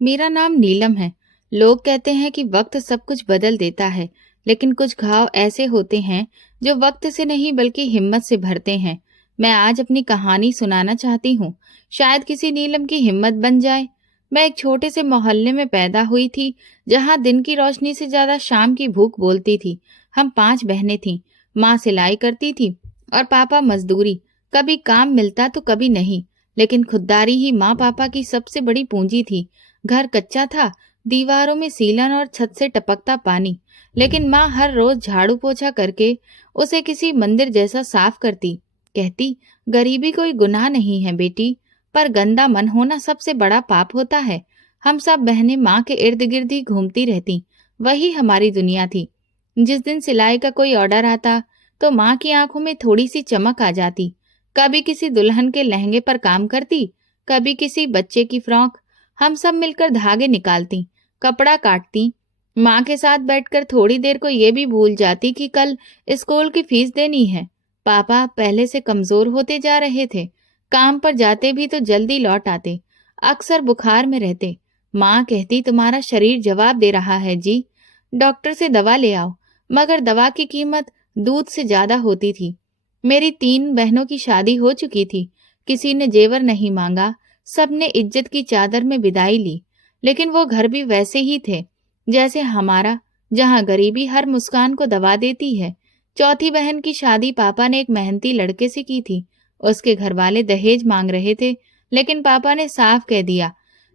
मेरा नाम नीलम है। लोग कहते हैं कि वक्त सब कुछ बदल देता है, लेकिन कुछ घाव ऐसे होते हैं जो वक्त से नहीं बल्कि हिम्मत से भरते हैं। मैं आज अपनी कहानी सुनाना चाहती हूँ। शायद किसी नीलम की हिम्मत बन जाए। मैं एक छोटे से मोहल्ले में पैदा हुई थी, जहाँ दिन की रोशनी से ज्यादा शाम की भूख बोलती थी। हम 5 बहनें थीं। माँ सिलाई करती थी और पापा मजदूरी। कभी काम मिलता तो कभी नहीं, लेकिन खुददारी ही माँ पापा की सबसे बड़ी पूंजी थी। घर कच्चा था, दीवारों में सीलन और छत से टपकता पानी, लेकिन माँ हर रोज झाड़ू पोछा करके उसे किसी मंदिर जैसा साफ करती। कहती, गरीबी कोई गुनाह नहीं है बेटी, पर गंदा मन होना सबसे बड़ा पाप होता है। हम सब बहनें माँ के इर्द गिर्द ही घूमती रहती। वही हमारी दुनिया थी। जिस दिन सिलाई का कोई ऑर्डर आता तो माँ की आंखों में थोड़ी सी चमक आ जाती। कभी किसी दुल्हन के लहंगे पर काम करती, कभी किसी बच्चे की फ्रॉक। हम सब मिलकर धागे निकालती, कपड़ा काटती। माँ के साथ बैठकर थोड़ी देर को ये भी भूल जाती कि कल स्कूल की फीस देनी है। पापा पहले से कमजोर होते जा रहे थे। काम पर जाते भी तो जल्दी लौट आते, अक्सर बुखार में रहते। माँ कहती, तुम्हारा शरीर जवाब दे रहा है जी, डॉक्टर से दवा ले आओ। मगर दवा की कीमत दूध से ज्यादा होती थी। मेरी 3 बहनों की शादी हो चुकी थी। किसी ने जेवर नहीं मांगा, सबने इज्जत की चादर में विदाई ली। लेकिन वो घर भी वैसे ही थे जैसे हमारा, जहाँ गरीबी हर मुस्कान को दबा देती है। चौथी बहन की शादी पापा ने एक मेहनती लड़के से की थी। उसके घर वाले दहेज मांग रहे थे, लेकिन पापा ने साफ कह दिया,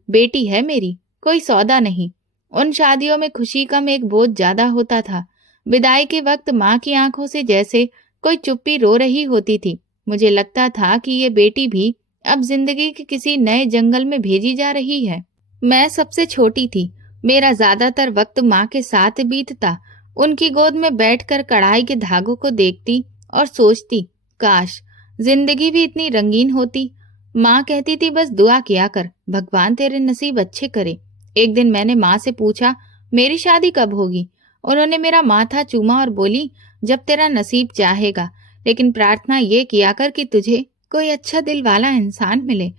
बेटी है मेरी, कोई सौदा नहीं। उन शादियों में खुशी कम, एक बोझ ज्यादा होता था। विदाई के वक्त माँ की आंखों से जैसे कोई चुप्पी रो रही होती थी। मुझे लगता था कि ये बेटी भी अब जिंदगी के किसी नए जंगल में भेजी जा रही है। मैं सबसे छोटी थी। मेरा ज्यादातर वक्त माँ के साथ बीतता। उनकी गोद में बैठकर कढ़ाई के धागों को देखती और सोचती, काश जिंदगी भी इतनी रंगीन होती। माँ कहती थी, बस दुआ किया कर, भगवान तेरे नसीब अच्छे करे। एक दिन मैंने माँ से पूछा, मेरी शादी कब होगी? उन्होंने मेरा माथा चूमा और बोली, जब तेरा नसीब चाहेगा, लेकिन प्रार्थना ये किया कर कि तुझे कोई अच्छा दिल वाला इंसान मिले।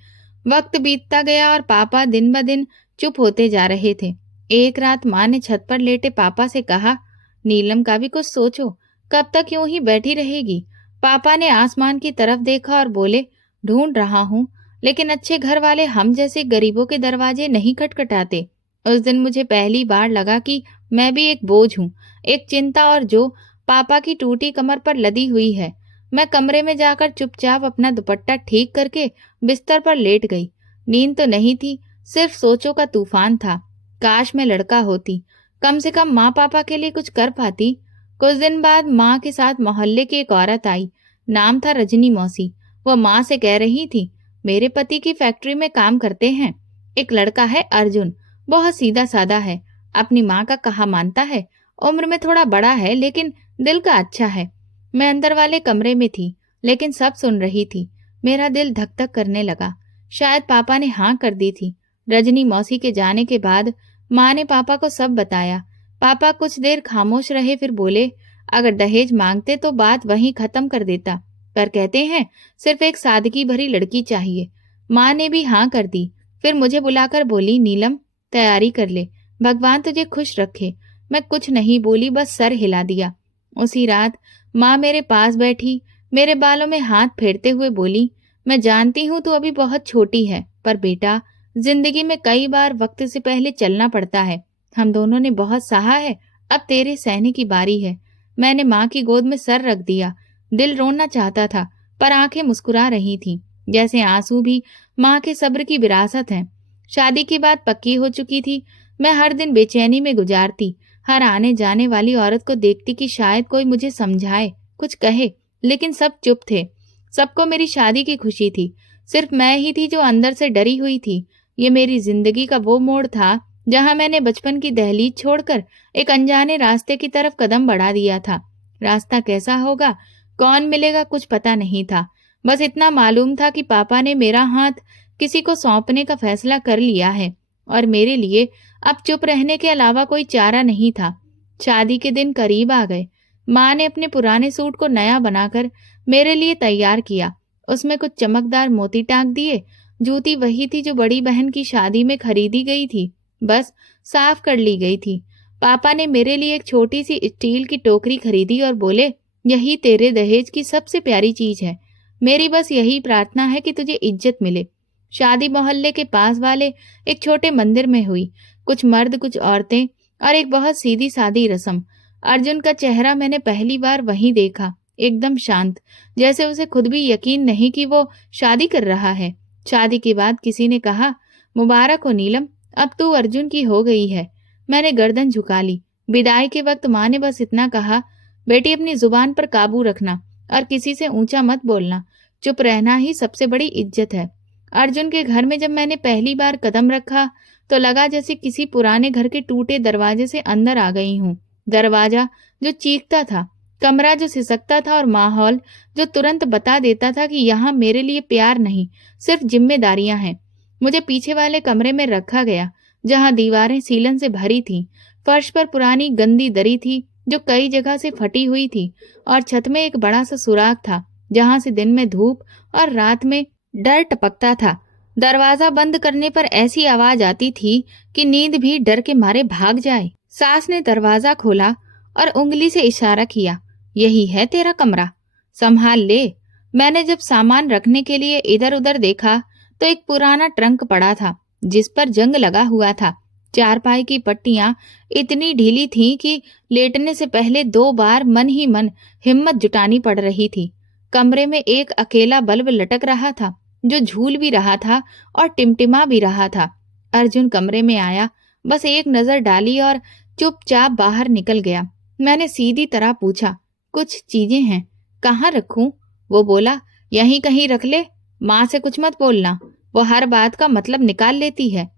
वक्त बीतता गया और पापा दिन ब दिन चुप होते जा रहे थे। एक रात माँ ने छत पर लेटे पापा से कहा, नीलम का भी कुछ सोचो, कब तक यूं ही बैठी रहेगी? पापा ने आसमान की तरफ देखा और बोले, ढूंढ रहा हूँ, लेकिन अच्छे घर वाले हम जैसे गरीबों के दरवाजे नहीं खटखटाते। उस दिन मुझे पहली बार लगा कि मैं भी एक बोझ हूँ, एक चिंता, और जो पापा की टूटी कमर पर लदी हुई है। मैं कमरे में जाकर चुपचाप अपना दुपट्टा ठीक करके बिस्तर पर लेट गई। नींद तो नहीं थी, सिर्फ सोचों का तूफान था। काश मैं लड़का होती, कम से कम माँ पापा के लिए कुछ कर पाती। कुछ दिन बाद माँ के साथ मोहल्ले की एक औरत आई। नाम था रजनी मौसी। वो माँ से कह रही थी, मेरे पति की फैक्ट्री में काम करते हैं, एक लड़का है अर्जुन, बहुत सीधा साधा है, अपनी माँ का कहा मानता है, उम्र में थोड़ा बड़ा है लेकिन दिल का अच्छा है। मैं अंदर वाले कमरे में थी, लेकिन सब सुन रही थी। मेरा दिल धक धक करने लगा। शायद पापा ने हाँ कर दी थी। रजनी मौसी के जाने के बाद माँ ने पापा को सब बताया। पापा कुछ देर खामोश रहे, फिर बोले, अगर दहेज मांगते तो बात वहीं खत्म कर देता, पर कहते हैं सिर्फ एक सादगी भरी लड़की चाहिए। माँ ने भी हाँ कर दी। फिर मुझे बुलाकर बोली, नीलम तैयारी कर ले, भगवान तुझे खुश रखे। मैं कुछ नहीं बोली, बस सर हिला दिया। उसी रात माँ मेरे पास बैठी, मेरे बालों में हाथ फेरते हुए बोली, मैं जानती हूँ तू अभी बहुत छोटी है, पर बेटा जिंदगी में कई बार वक्त से पहले चलना पड़ता है। हम दोनों ने बहुत सहा है, अब तेरे सहने की बारी है। मैंने माँ की गोद में सर रख दिया। दिल रोना चाहता था, पर आंखें मुस्कुरा रही थीं, जैसे आंसू भी माँ के सब्र की विरासत हैं। शादी की बात पक्की हो चुकी थी। मैं हर दिन बेचैनी में गुजारती, हर आने जाने वाली औरत को देखती कि शायद कोई मुझे समझाए, कुछ कहे, लेकिन सब चुप थे। सबको मेरी शादी की खुशी थी, सिर्फ मैं ही थी जो अंदर से डरी हुई थी। ये मेरी जिंदगी का वो मोड़ था जहां मैंने बचपन की दहलीज छोड़कर एक अनजाने रास्ते की तरफ कदम बढ़ा दिया था। रास्ता कैसा होगा, कौन मिलेगा, कुछ पता नहीं था। बस इतना मालूम था कि पापा ने मेरा हाथ किसी को सौंपने का फैसला कर लिया है, और मेरे लिए अब चुप रहने के अलावा कोई चारा नहीं था। शादी के दिन करीब आ गए। माँ ने अपने पुराने सूट को नया बनाकर मेरे लिए तैयार किया। उसमें कुछ चमकदार मोती टांक दिए, जूती वही थी जो बड़ी बहन की शादी में खरीदी गई थी, बस साफ कर ली गई थी। पापा ने मेरे लिए एक छोटी सी स्टील की टोकरी खरीदी और बोले, यही तेरे दहेज की सबसे प्यारी चीज है। मेरी बस यही प्रार्थना है कि तुझे इज्जत मिले। शादी मोहल्ले के पास वाले एक छोटे मंदिर में हुई। कुछ मर्द, कुछ औरतें और एक बहुत सीधी सादी रस्म। अर्जुन का चेहरा मैंने पहली बार वहीं देखा, एकदम शांत, जैसे उसे खुद भी यकीन नहीं कि वो शादी कर रहा है। शादी के बाद किसी ने कहा, मुबारक हो नीलम, अब तू अर्जुन की हो गई है। मैंने गर्दन झुका ली। विदाई के वक्त माँ ने बस इतना कहा, बेटी अपनी जुबान पर काबू रखना और किसी से ऊंचा मत बोलना, चुप रहना ही सबसे बड़ी इज्जत है। अर्जुन के घर में जब मैंने पहली बार कदम रखा तो लगा जैसे किसी पुराने घर के टूटे दरवाजे से अंदर आ गई हूँ। दरवाजा जो चीखता था, कमरा जो सिसकता था और माहौल जो तुरंत बता देता था कि यहाँ मेरे लिए प्यार नहीं, सिर्फ जिम्मेदारियां हैं। मुझे पीछे वाले कमरे में रखा गया, जहाँ दीवारें सीलन से भरी थीं। फर्श पर पुरानी गंदी दरी थी जो कई जगह से फटी हुई थी और छत में एक बड़ा सा सुराख था, जहाँ से दिन में धूप और रात में डर टपकता था। दरवाजा बंद करने पर ऐसी आवाज आती थी कि नींद भी डर के मारे भाग जाए। सास ने दरवाजा खोला और उंगली से इशारा किया, यही है तेरा कमरा, संभाल ले। मैंने जब सामान रखने के लिए इधर उधर देखा तो एक पुराना ट्रंक पड़ा था जिस पर जंग लगा हुआ था। चारपाई की पट्टियां इतनी ढीली थीं कि लेटने से पहले 2 बार मन ही मन हिम्मत जुटानी पड़ रही थी। कमरे में एक अकेला बल्ब लटक रहा था जो झूल भी रहा था और टिमटिमा भी रहा था। अर्जुन कमरे में आया, बस एक नजर डाली और चुपचाप बाहर निकल गया। मैंने सीधी तरह पूछा, कुछ चीजें हैं, कहाँ रखूं? वो बोला, यहीं कहीं रख ले, माँ से कुछ मत बोलना, वो हर बात का मतलब निकाल लेती है।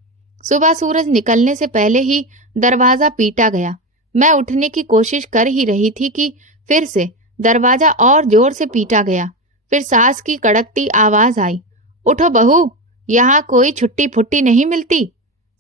सुबह सूरज निकलने से पहले ही दरवाजा पीटा गया। मैं उठने की कोशिश कर ही रही थी कि फिर से दरवाजा और जोर से पीटा गया। फिर सास की कड़कती आवाज आई, उठो बहू, यहाँ कोई छुट्टी फुट्टी नहीं मिलती,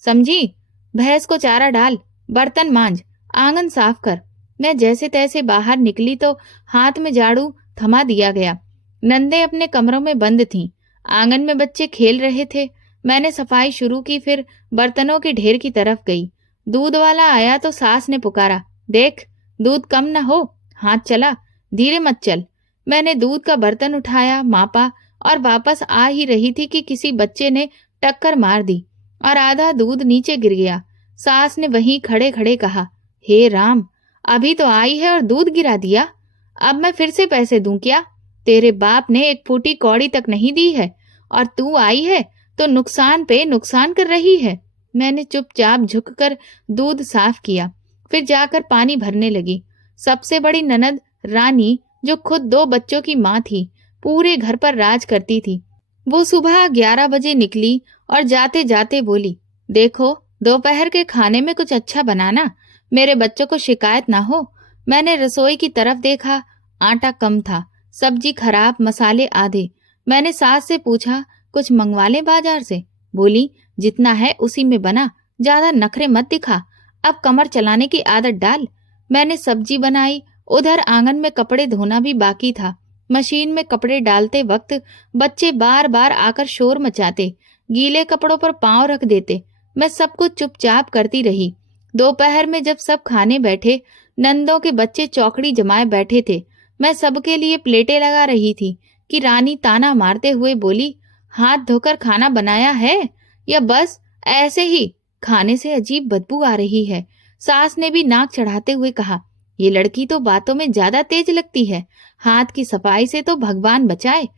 समझी? भैंस को चारा डाल, बर्तन मांज, आंगन साफ कर। मैं जैसे तैसे बाहर निकली तो हाथ में झाड़ू थमा दिया गया। नंदे अपने कमरों में बंद थीं। आंगन में बच्चे खेल रहे थे। मैंने सफाई शुरू की, फिर बर्तनों के ढेर की तरफ गई। दूध वाला आया तो सास ने पुकारा, देख दूध कम न हो, हाथ चला, धीरे मत चल। मैंने दूध का बर्तन उठाया, मापा और वापस आ ही रही थी कि किसी बच्चे ने टक्कर मार दी और आधा दूध नीचे गिर गया। सास ने वहीं खड़े खड़े कहा, हे राम, अभी तो आई है और दूध गिरा दिया। अब मैं फिर से पैसे दूं क्या? तेरे बाप ने एक फूटी कौड़ी तक नहीं दी है और तू आई है तो नुकसान पे नुकसान कर रही है। मैंने चुपचाप झुककर दूध साफ किया, फिर जाकर पानी भरने लगी। सबसे बड़ी ननद रानी, जो खुद 2 बच्चों की माँ थी, पूरे घर पर राज करती थी। वो सुबह 11 बजे निकली और जाते जाते बोली, देखो दोपहर के खाने में कुछ अच्छा बनाना, मेरे बच्चों को शिकायत ना हो। मैंने रसोई की तरफ देखा, आटा कम था, सब्जी खराब, मसाले आधे। मैंने सास से पूछा, कुछ मंगवा ले बाजार से? बोली, जितना है उसी में बना, ज्यादा नखरे मत दिखा, अब कमर चलाने की आदत डाल। मैंने सब्जी बनाई। उधर आंगन में कपड़े धोना भी बाकी था। मशीन में कपड़े डालते वक्त बच्चे बार बार आकर शोर मचाते, गीले कपड़ों पर पांव रख देते। मैं सब कुछ चुपचाप करती रही। दोपहर में जब सब खाने बैठे, नंदों के बच्चे चौकड़ी जमाए बैठे थे। मैं सबके लिए प्लेटें लगा रही थी कि रानी ताना मारते हुए बोली, हाथ धोकर खाना बनाया है या बस ऐसे ही? खाने से अजीब बदबू आ रही है। सास ने भी नाक चढ़ाते हुए कहा, ये लड़की तो बातों में ज्यादा तेज लगती है, हाथ की सफाई से तो भगवान बचाए।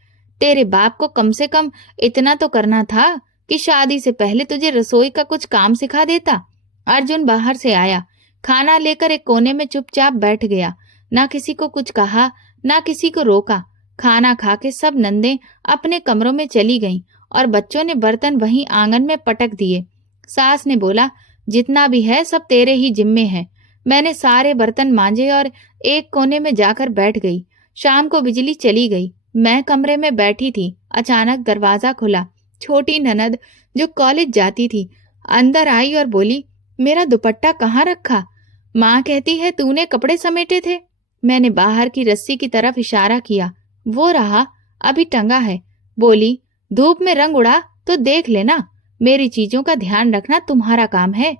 तेरे बाप को कम से कम इतना तो करना था कि शादी से पहले तुझे रसोई का कुछ काम सिखा देता। अर्जुन बाहर से आया, खाना लेकर एक कोने में चुपचाप बैठ गया। ना किसी को कुछ कहा, ना किसी को रोका। खाना खा के सब नंदे अपने कमरों में चली गईं और बच्चों ने बर्तन वहीं आंगन में पटक दिए। सास ने बोला, जितना भी है सब तेरे ही जिम्मे है। मैंने सारे बर्तन मांजे और एक कोने में जाकर बैठ गई। शाम को बिजली चली गई। मैं कमरे में बैठी थी। अचानक दरवाजा खुला। छोटी ननद, जो कॉलेज जाती थी, अंदर आई और बोली, मेरा दुपट्टा कहाँ रखा? माँ कहती है तूने कपड़े समेटे थे। मैंने बाहर की रस्सी की तरफ इशारा किया। वो रहा, अभी टंगा है। बोली, धूप में रंग उड़ा, तो देख लेना, मेरी चीजों का ध्यान रखना तुम्हारा काम है।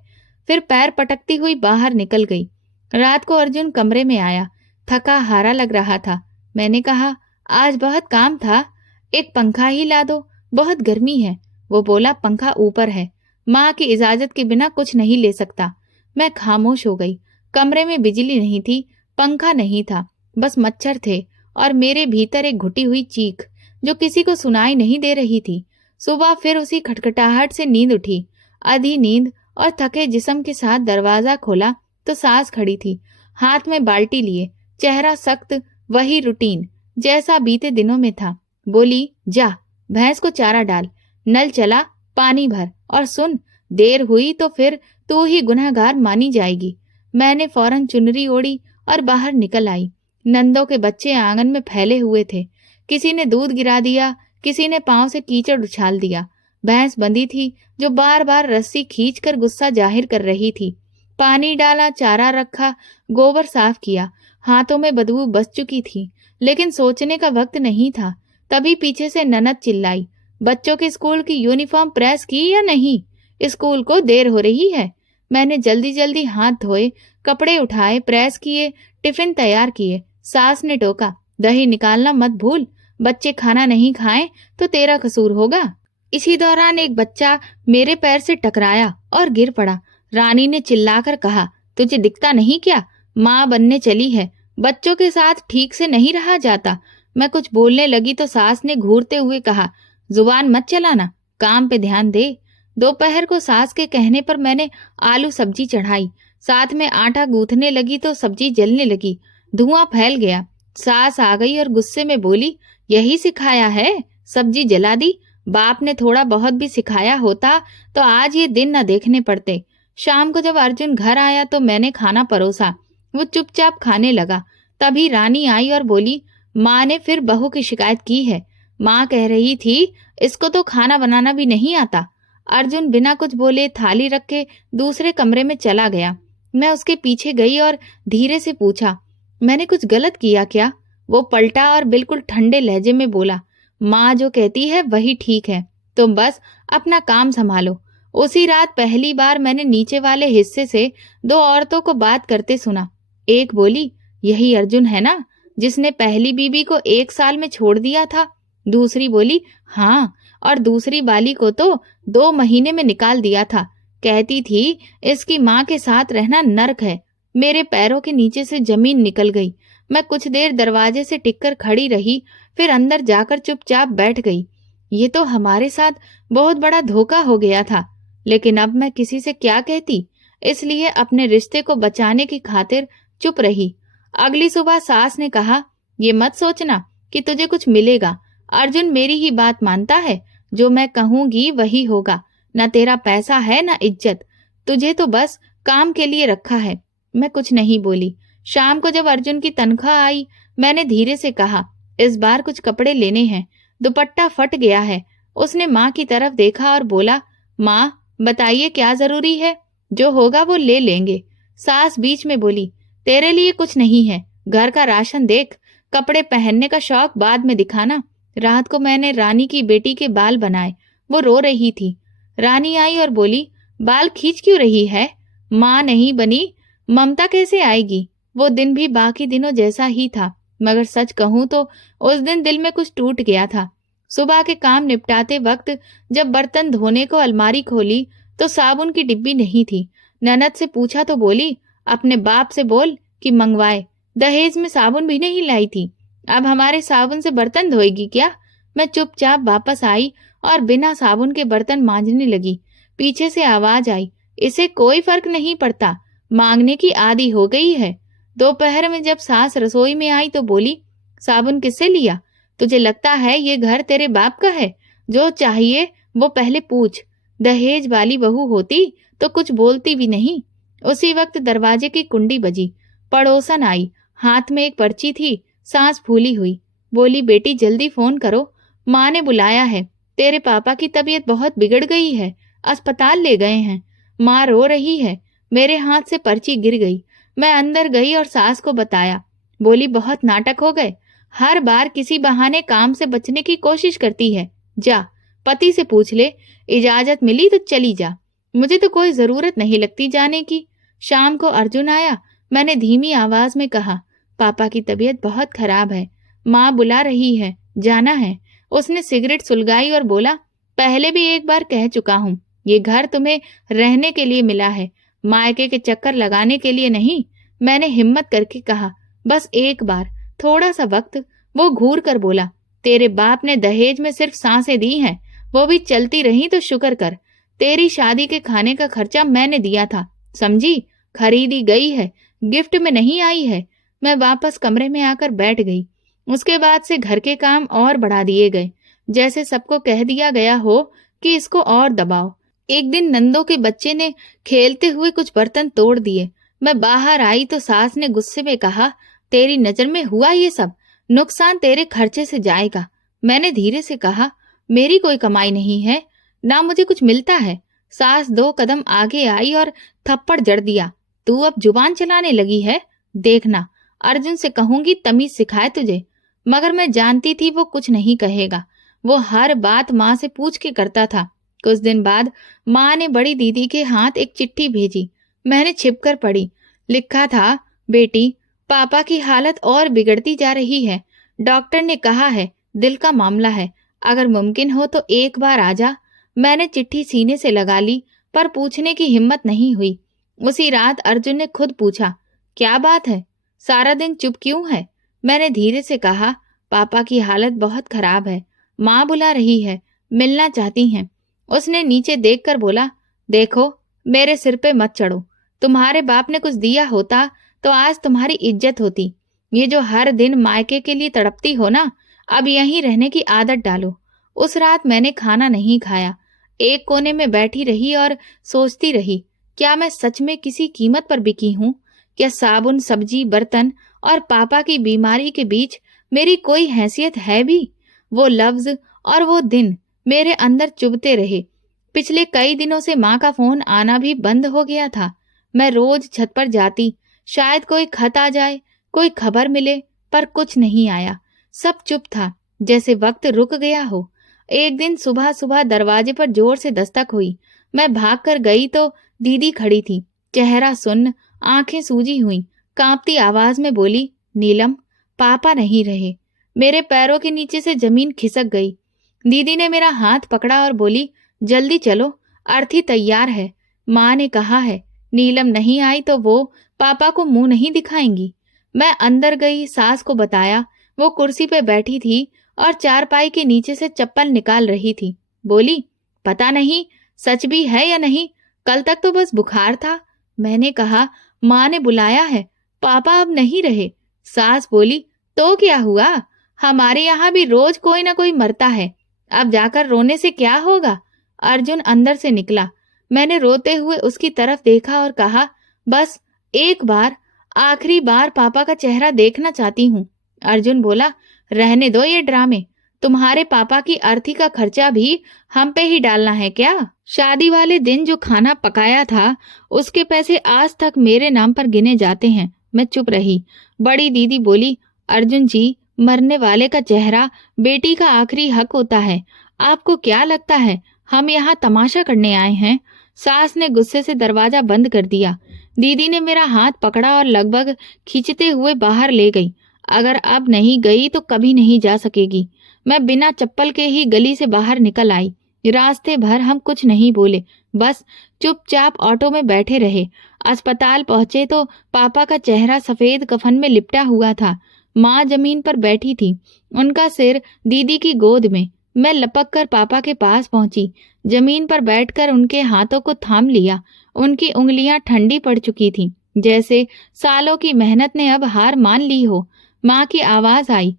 फिर पैर पटकती हुई बाहर निकल गई। रात को अर्जुन कमरे में आया, थका हारा लग रहा था। मैंने कहा, आज बहुत काम था, एक पंखा ही ला दो, बहुत गर्मी है। वो बोला, पंखा ऊपर है, माँ की इजाजत के बिना कुछ नहीं ले सकता। मैं खामोश हो गई। कमरे में बिजली नहीं थी, पंखा नहीं था, बस मच्छर थे और मेरे भीतर एक घुटी हुई चीख जो किसी को सुनाई नहीं दे रही थी। सुबह फिर उसी खटखटाहट से नींद उठी। आधी नींद और थके जिस्म के साथ दरवाजा खोला तो सास खड़ी थी, हाथ में बाल्टी लिए, चेहरा सख्त, वही रूटीन जैसा बीते दिनों में था। बोली, जा भैंस को चारा डाल, नल चला, पानी भर, और सुन, देर हुई तो फिर तू ही गुनहगार मानी जाएगी। मैंने फौरन चुनरी ओढ़ी और बाहर निकल आई। नंदों के बच्चे आंगन में फैले हुए थे। किसी ने दूध गिरा दिया, किसी ने पांव से कीचड़ उछाल दिया। भैंस बंधी थी जो बार बार रस्सी खींचकर गुस्सा जाहिर कर रही थी। पानी डाला, चारा रखा, गोबर साफ किया। हाथों में बदबू बस चुकी थी, लेकिन सोचने का वक्त नहीं था। तभी पीछे से ननद चिल्लाई, बच्चों के स्कूल की यूनिफॉर्म प्रेस की या नहीं? स्कूल को देर हो रही है। मैंने जल्दी जल्दी हाथ धोए, कपड़े उठाए, प्रेस किए, टिफिन तैयार किए। सास ने टोका, दही निकालना मत भूल, बच्चे खाना नहीं खाएं तो तेरा कसूर होगा। इसी दौरान एक बच्चा मेरे पैर से टकराया और गिर पड़ा। रानी ने चिल्लाकर कहा, तुझे दिखता नहीं क्या? माँ बनने चली है, बच्चों के साथ ठीक से नहीं रहा जाता। मैं कुछ बोलने लगी तो सास ने घूरते हुए कहा, जुबान मत चलाना, काम पे ध्यान दे। दोपहर को सास के कहने पर मैंने आलू सब्जी चढ़ाई, साथ में आटा गूंथने लगी तो सब्जी जलने लगी, धुआं फैल गया। सास आ गई और गुस्से में बोली, यही सिखाया है, सब्जी जला दी। बाप ने थोड़ा बहुत भी सिखाया होता तो आज ये दिन न देखने पड़ते। शाम को जब अर्जुन घर आया तो मैंने खाना परोसा। वो चुपचाप खाने लगा। तभी रानी आई और बोली, माँ ने फिर बहू की शिकायत की है। माँ कह रही थी, इसको तो खाना बनाना भी नहीं आता। अर्जुन बिना कुछ बोले थाली रख के दूसरे कमरे में चला गया। मैं उसके पीछे गई और धीरे से पूछा, मैंने कुछ गलत किया क्या? वो पलटा और बिल्कुल ठंडे लहजे में बोला, माँ जो कहती है वही ठीक है, तुम बस अपना काम संभालो। उसी रात पहली बार मैंने नीचे वाले हिस्से से दो औरतों को बात करते सुना। एक बोली, यही अर्जुन है ना जिसने पहली बीबी को 1 साल में छोड़ दिया था? दूसरी बोली, हाँ, और दूसरी बाली को तो 2 महीने में निकाल दिया था। कहती थी इसकी माँ के साथ रहना नर्क है। मेरे पैरों के नीचे से जमीन निकल गई। मैं कुछ देर दरवाजे से टिककर खड़ी रही, फिर अंदर जाकर चुपचाप बैठ गई। ये तो हमारे साथ बहुत बड़ा धोखा हो गया था, लेकिन अब मैं किसी से क्या कहती, इसलिए अपने रिश्ते को बचाने की खातिर चुप रही। अगली सुबह सास ने कहा, ये मत सोचना कि तुझे कुछ मिलेगा। अर्जुन मेरी ही बात मानता है, जो मैं कहूंगी वही होगा। न तेरा पैसा है न इज्जत, तुझे तो बस काम के लिए रखा है। मैं कुछ नहीं बोली। शाम को जब अर्जुन की तनख्वाह आई, मैंने धीरे से कहा, इस बार कुछ कपड़े लेने हैं, दुपट्टा फट गया है। उसने माँ की तरफ देखा और बोला, माँ बताइए क्या जरूरी है, जो होगा वो ले लेंगे। सास बीच में बोली, तेरे लिए कुछ नहीं है, घर का राशन देख, कपड़े पहनने का शौक बाद में दिखाना। रात को मैंने रानी की बेटी के बाल बनाए, वो रो रही थी। रानी आई और बोली, बाल खींच क्यों रही है? माँ नहीं बनी, ममता कैसे आएगी? वो दिन भी बाकी दिनों जैसा ही था, मगर सच कहूं तो उस दिन दिल में कुछ टूट गया था। सुबह के काम निपटाते वक्त जब बर्तन धोने को अलमारी खोली तो साबुन की डिब्बी नहीं थी। ननद से पूछा तो बोली, अपने बाप से बोल कि मंगवाए, दहेज में साबुन भी नहीं लाई थी। अब हमारे साबुन से बर्तन धोएगी क्या? मैं चुपचाप वापस आई और बिना साबुन के बर्तन मांजने लगी। पीछे से आवाज आई, इसे कोई फर्क नहीं पड़ता, मांगने की आदी हो गई है। दोपहर में जब सास रसोई में आई तो बोली, साबुन किससे लिया? तुझे लगता है ये घर तेरे बाप का है? जो चाहिए वो पहले पूछ। दहेज वाली बहू होती तो कुछ बोलती भी नहीं। उसी वक्त दरवाजे की कुंडी बजी। पड़ोसन आई, हाथ में एक पर्ची थी, सांस फूली हुई। बोली, बेटी जल्दी फोन करो, माँ ने बुलाया है, तेरे पापा की तबीयत बहुत बिगड़ गई है, अस्पताल ले गए हैं। माँ रो रही है। मेरे हाथ से पर्ची गिर गई। मैं अंदर गई और सास को बताया। बोली, बहुत नाटक हो गए, हर बार किसी बहाने काम से बचने की कोशिश करती है। जा पति से पूछ ले, इजाजत मिली तो चली जा, मुझे तो कोई जरूरत नहीं लगती जाने की। शाम को अर्जुन आया। मैंने धीमी आवाज में कहा, पापा की तबीयत बहुत खराब है, माँ बुला रही है, जाना है। उसने सिगरेट सुलगाई और बोला, पहले भी एक बार कह चुका हूँ, ये घर तुम्हें रहने के लिए मिला है, मायके के चक्कर लगाने के लिए नहीं। मैंने हिम्मत करके कहा, बस एक बार, थोड़ा सा वक्त। वो घूर कर बोला, तेरे बाप ने दहेज में सिर्फ सांसें दी हैं, वो भी चलती रही तो शुक्र कर। तेरी शादी के खाने का खर्चा मैंने दिया था, समझी? खरीदी गई है, गिफ्ट में नहीं आई है। मैं वापस कमरे में आकर बैठ गई। उसके बाद से घर के काम और बढ़ा दिए गए, जैसे सबको कह दिया गया हो कि इसको और दबाओ। एक दिन नंदो के बच्चे ने खेलते हुए कुछ बर्तन तोड़ दिए। मैं बाहर आई तो सास ने गुस्से में कहा, तेरी नजर में हुआ ये सब, नुकसान तेरे खर्चे से जाएगा। मैंने धीरे से कहा, मेरी कोई कमाई नहीं है, ना मुझे कुछ मिलता है। सास 2 कदम आगे आई और थप्पड़ जड़ दिया, तू अब जुबान चलाने लगी है, देखना अर्जुन से कहूंगी तमीज सिखाए तुझे। मगर मैं जानती थी वो कुछ नहीं कहेगा, वो हर बात माँ से पूछ के करता था। कुछ दिन बाद माँ ने बड़ी दीदी के हाथ एक चिट्ठी भेजी। मैंने छिपकर पढ़ी। लिखा था, बेटी, पापा की हालत और बिगड़ती जा रही है, डॉक्टर ने कहा है दिल का मामला है, अगर मुमकिन हो तो एक बार आ जा। मैंने चिट्ठी सीने से लगा ली, पर पूछने की हिम्मत नहीं हुई। उसी रात अर्जुन ने खुद पूछा, क्या बात है, सारा दिन चुप क्यों है? मैंने धीरे से कहा, पापा की हालत बहुत खराब है, माँ बुला रही है, मिलना चाहती हैं। उसने नीचे देखकर बोला, देखो मेरे सिर पे मत चढ़ो, तुम्हारे बाप ने कुछ दिया होता तो आज तुम्हारी इज्जत होती। ये जो हर दिन मायके के लिए तड़पती हो ना, अब यहीं रहने की आदत डालो। उस रात मैंने खाना नहीं खाया, एक कोने में बैठी रही और सोचती रही, क्या मैं सच में किसी कीमत पर बिकी हूँ? क्या साबुन, सब्जी, बर्तन और पापा की बीमारी के बीच मेरी कोई हैसियत है भी? वो लफ्ज और वो दिन मेरे अंदर चुभते रहे। पिछले कई दिनों से माँ का फोन आना भी बंद हो गया था। मैं रोज छत पर जाती, शायद कोई खत आ जाए, कोई खबर मिले, पर कुछ नहीं आया। सब चुप था, जैसे वक्त रुक गया हो। एक दिन सुबह सुबह दरवाजे पर जोर से दस्तक हुई। मैं भागकर गई तो दीदी खड़ी थी, चेहरा सुन्न, आंखें सूजी हुई, कांपती आवाज में बोली, नीलम, पापा नहीं रहे। मेरे पैरों के नीचे से जमीन खिसक गई। दीदी ने मेरा हाथ पकड़ा और बोली, जल्दी चलो, अर्थी तैयार है। माँ ने कहा है नीलम नहीं आई तो वो पापा को मुंह नहीं दिखाएंगी। मैं अंदर गई, सास को बताया। वो कुर्सी पे बैठी थी और चारपाई के नीचे से चप्पल निकाल रही थी। बोली, पता नहीं सच भी है या नहीं, कल तक तो बस बुखार था। मैंने कहा, माँ ने बुलाया है, पापा अब नहीं रहे। सास बोली, तो क्या हुआ, हमारे यहाँ भी रोज कोई ना कोई मरता है, अब जाकर रोने से क्या होगा। अर्जुन अंदर से निकला। मैंने रोते हुए उसकी तरफ देखा और कहा, बस एक बार, आखिरी बार पापा का चेहरा देखना चाहती हूँ। अर्जुन बोला, रहने दो ये ड्रामे, तुम्हारे पापा की अर्थी का खर्चा भी हम पे ही डालना है क्या? शादी वाले दिन जो खाना पकाया था उसके पैसे आज तक मेरे नाम पर गिने जाते हैं। मैं चुप रही। बड़ी दीदी बोली, अर्जुन जी, मरने वाले का चेहरा बेटी का आखिरी हक होता है, आपको क्या लगता है हम यहाँ तमाशा करने आए हैं? सास ने गुस्से से दरवाजा बंद कर दिया। दीदी ने मेरा हाथ पकड़ा और लगभग खींचते हुए बाहर ले गई। अगर अब नहीं गई तो कभी नहीं जा सकेगी। मैं बिना चप्पल के ही गली से बाहर निकल आई। रास्ते भर हम कुछ नहीं बोले, बस चुपचाप ऑटो में बैठे रहे। अस्पताल पहुंचे तो पापा का चेहरा सफेद कफन में लिपटा हुआ था। माँ जमीन पर बैठी थी, उनका सिर दीदी की गोद में। मैं लपक कर पापा के पास पहुंची। जमीन पर बैठकर उनके हाथों को थाम लिया। उनकी उंगलियां ठंडी पड़ चुकी थीं, जैसे सालों की मेहनत ने अब हार मान ली हो। माँ की आवाज आई,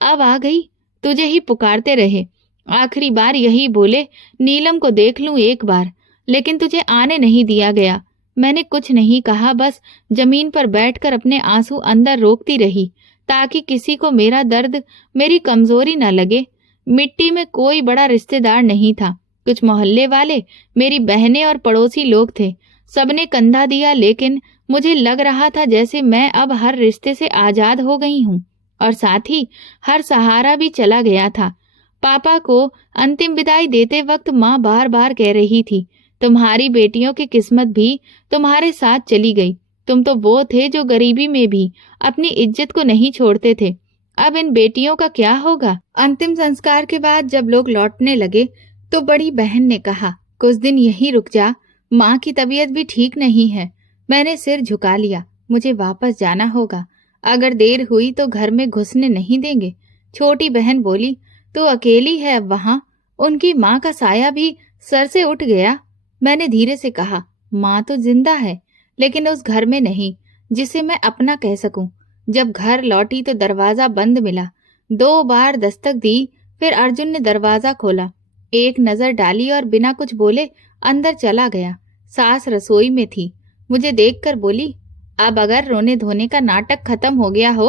अब आ गई, तुझे ही पुकारते रहे, आखिरी बार यही बोले, नीलम को देख लूं एक बार, लेकिन तुझे आने नहीं दिया गया। मैंने कुछ नहीं कहा, बस जमीन पर बैठकर अपने आंसू अंदर रोकती रही, ताकि किसी को मेरा दर्द, मेरी कमजोरी न लगे। मिट्टी में कोई बड़ा रिश्तेदार नहीं था, कुछ मोहल्ले वाले, मेरी बहनें और पड़ोसी लोग थे। सबने कंधा दिया, लेकिन मुझे लग रहा था जैसे मैं अब हर रिश्ते से आजाद हो गई हूँ, और साथ ही हर सहारा भी चला गया था। पापा को अंतिम विदाई देते वक्त माँ बार बार कह रही थी, तुम्हारी बेटियों की किस्मत भी तुम्हारे साथ चली गई। तुम तो वो थे जो गरीबी में भी अपनी इज्जत को नहीं छोड़ते थे। अब इन बेटियों का क्या होगा? अंतिम संस्कार के बाद जब लोग लौटने लगे तो बड़ी बहन ने कहा, कुछ दिन यहीं रुक जा, माँ की तबीयत भी ठीक नहीं है। मैंने सिर झुका लिया। मुझे वापस जाना होगा। अगर देर हुई तो घर में घुसने नहीं देंगे। छोटी बहन बोली, तू अकेली है अब वहां? उनकी माँ का साया भी सर से उठ गया। मैंने धीरे से कहा, माँ तो जिंदा है, लेकिन उस घर में नहीं जिसे मैं अपना कह सकूं। जब घर लौटी तो दरवाजा बंद मिला। 2 बार दस्तक दी, फिर अर्जुन ने दरवाजा खोला, एक नजर डाली और बिना कुछ बोले अंदर चला गया। सास रसोई में थी। मुझे देखकर बोली, अब अगर रोने धोने का नाटक खत्म हो गया हो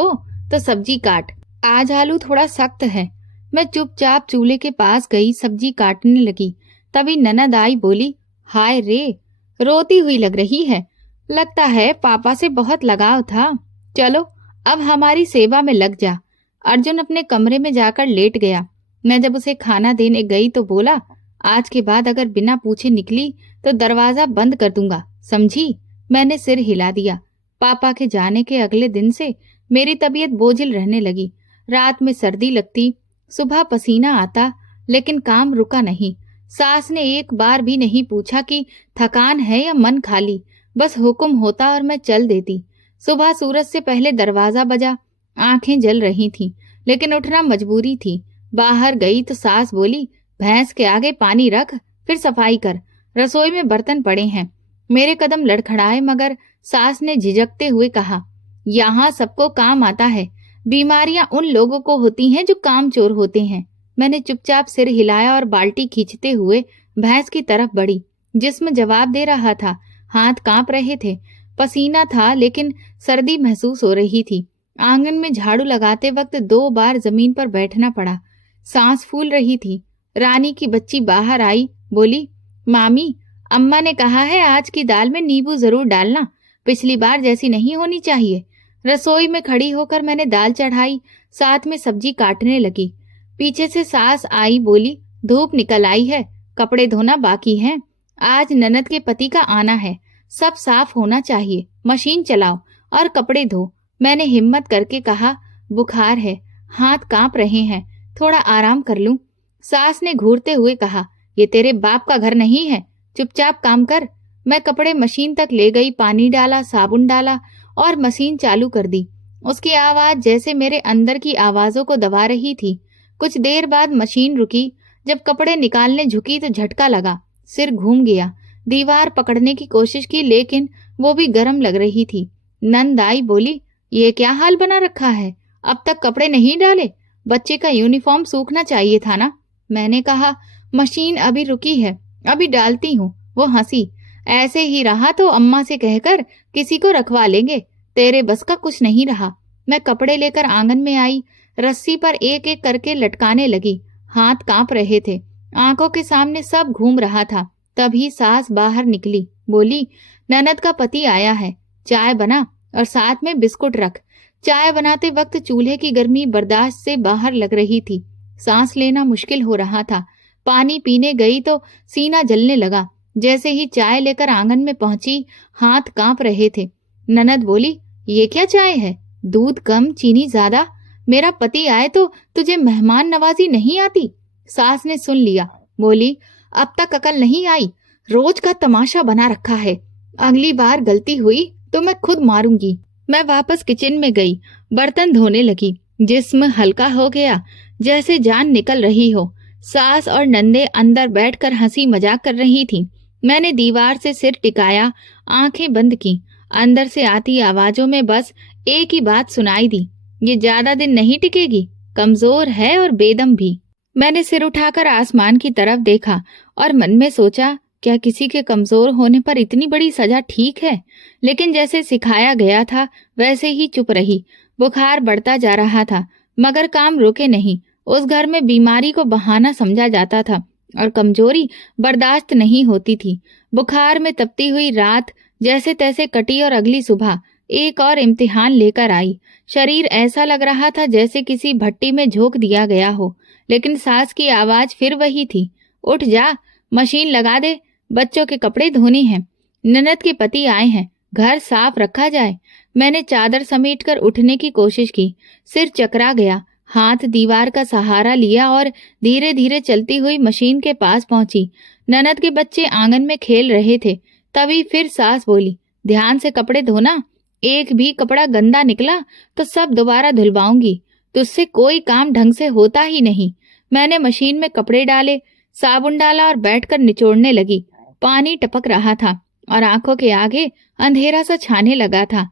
तो सब्जी काट, आज आलू थोड़ा सख्त है। मैं चुपचाप चूल्हे के पास गई, सब्जी काटने लगी। तभी ननद आई, बोली, हाय रे, रोती हुई लग रही है। लगता है पापा से बहुत लगाव था। चलो अब हमारी सेवा में लग जा। अर्जुन अपने कमरे में जाकर लेट गया। मैं जब उसे खाना देने गई तो बोला, आज के बाद अगर बिना पूछे निकली तो दरवाजा बंद कर दूंगा, समझी? मैंने सिर हिला दिया। पापा के जाने के अगले दिन से मेरी तबीयत बोझिल रहने लगी। रात में सर्दी लगती, सुबह पसीना आता, लेकिन काम रुका नहीं। सास ने एक बार भी नहीं पूछा कि थकान है या मन खाली, बस हुक्म होता और मैं चल देती। सुबह सूरज से पहले दरवाजा बजा। आंखें जल रही थीं, लेकिन उठना मजबूरी थी। बाहर गई तो सास बोली, भैंस के आगे पानी रख, फिर सफाई कर, रसोई में बर्तन पड़े हैं। मेरे कदम लड़खड़ाए, मगर सास ने झिझकते हुए कहा, यहाँ सबको काम आता है, बीमारियां उन लोगों को होती हैं जो काम चोर होते हैं। मैंने चुपचाप सिर हिलाया और बाल्टी खींचते हुए भैंस की तरफ बढ़ी। जिस्म जवाब दे रहा था, हाथ कांप रहे थे। पसीना था, लेकिन सर्दी महसूस हो रही थी। आंगन में झाड़ू लगाते वक्त 2 बार जमीन पर बैठना पड़ा। सांस फूल रही थी। रानी की बच्ची बाहर आई, बोली, मामी, अम्मा ने कहा है आज की दाल में नींबू जरूर डालना, पिछली बार जैसी नहीं होनी चाहिए। रसोई में खड़ी होकर मैंने दाल चढ़ाई, साथ में सब्जी काटने लगी। पीछे से सास आई, बोली, धूप निकल आई है, कपड़े धोना बाकी है। आज ननद के पति का आना है, सब साफ होना चाहिए। मशीन चलाओ और कपड़े धो। मैंने हिम्मत करके कहा, बुखार है, हाथ कांप रहे हैं, थोड़ा आराम कर लूं। सास ने घूरते हुए कहा, ये तेरे बाप का घर नहीं है, चुपचाप काम कर। मैं कपड़े मशीन तक ले गई, पानी डाला, साबुन डाला और मशीन चालू कर दी। उसकी आवाज जैसे मेरे अंदर की आवाजों को दबा रही थी। कुछ देर बाद मशीन रुकी। जब कपड़े निकालने झुकी तो झटका लगा, सिर घूम गया। दीवार पकड़ने की कोशिश की, लेकिन वो भी गर्म लग रही थी। नंद आई, बोली, ये क्या हाल बना रखा है, अब तक कपड़े नहीं डाले? बच्चे का यूनिफॉर्म सूखना चाहिए था ना। मैंने कहा, मशीन अभी रुकी है, अभी डालती हूँ। वो हंसी, ऐसे ही रहा तो अम्मा से कहकर किसी को रखवा लेंगे, तेरे बस का कुछ नहीं रहा। मैं कपड़े लेकर आंगन में आई, रस्सी पर एक एक करके लटकाने लगी। हाथ कांप रहे थे, आंखों के सामने सब घूम रहा था। तभी सास बाहर निकली, बोली, ननद का पति आया है, चाय बना और साथ में बिस्कुट रख। चाय बनाते वक्त चूल्हे की गर्मी बर्दाश्त से बाहर लग रही थी। सांस लेना मुश्किल हो रहा था। पानी पीने गई तो सीना जलने लगा। जैसे ही चाय लेकर आंगन में पहुंची, हाथ कांप रहे थे। ननद बोली, ये क्या चाय है, दूध कम, चीनी ज्यादा। मेरा पति आए तो तुझे मेहमान नवाजी नहीं आती? सास ने सुन लिया, बोली, अब तक अकल नहीं आई, रोज का तमाशा बना रखा है। अगली बार गलती हुई तो मैं खुद मारूंगी। मैं वापस किचन में गई, बर्तन धोने लगी। जिस्म हल्का हो गया, जैसे जान निकल रही हो। सास और नंदे अंदर बैठकर हंसी मजाक कर रही थीं। मैंने दीवार से सिर टिकाया, आंखें बंद की। अंदर से आती आवाजों में बस एक ही बात सुनाई दी, ये ज्यादा दिन नहीं टिकेगी, कमजोर है और बेदम भी। मैंने सिर उठाकर आसमान की तरफ देखा और मन में सोचा, क्या किसी के कमजोर होने पर इतनी बड़ी सजा ठीक है? लेकिन जैसे सिखाया गया था वैसे ही चुप रही। बुखार बढ़ता जा रहा था, मगर काम रुके नहीं। उस घर में बीमारी को बहाना समझा जाता था और कमजोरी बर्दाश्त नहीं होती थी। बुखार में तपती हुई रात जैसे तैसे कटी और अगली सुबह एक और इम्तिहान लेकर आई। शरीर ऐसा लग रहा था जैसे किसी भट्टी में झोंक दिया गया हो, लेकिन सास की आवाज फिर वही थी, उठ जा, मशीन लगा दे, बच्चों के कपड़े धोने हैं, ननद के पति आए हैं, घर साफ रखा जाए। मैंने चादर समेटकर उठने की कोशिश की, सिर चकरा गया, हाथ दीवार का सहारा लिया और धीरे धीरे चलती हुई मशीन के पास पहुंची। ननद के बच्चे आंगन में खेल रहे थे। तभी फिर सास बोली, ध्यान से कपड़े धोना, एक भी कपड़ा गंदा निकला तो सब दोबारा धुलवाऊंगी, तुझसे कोई काम ढंग से होता ही नहीं। मैंने मशीन में कपड़े डाले, साबुन डाला और बैठकर निचोड़ने लगी। पानी टपक रहा था और आंखों के आगे अंधेरा सा छाने लगा था।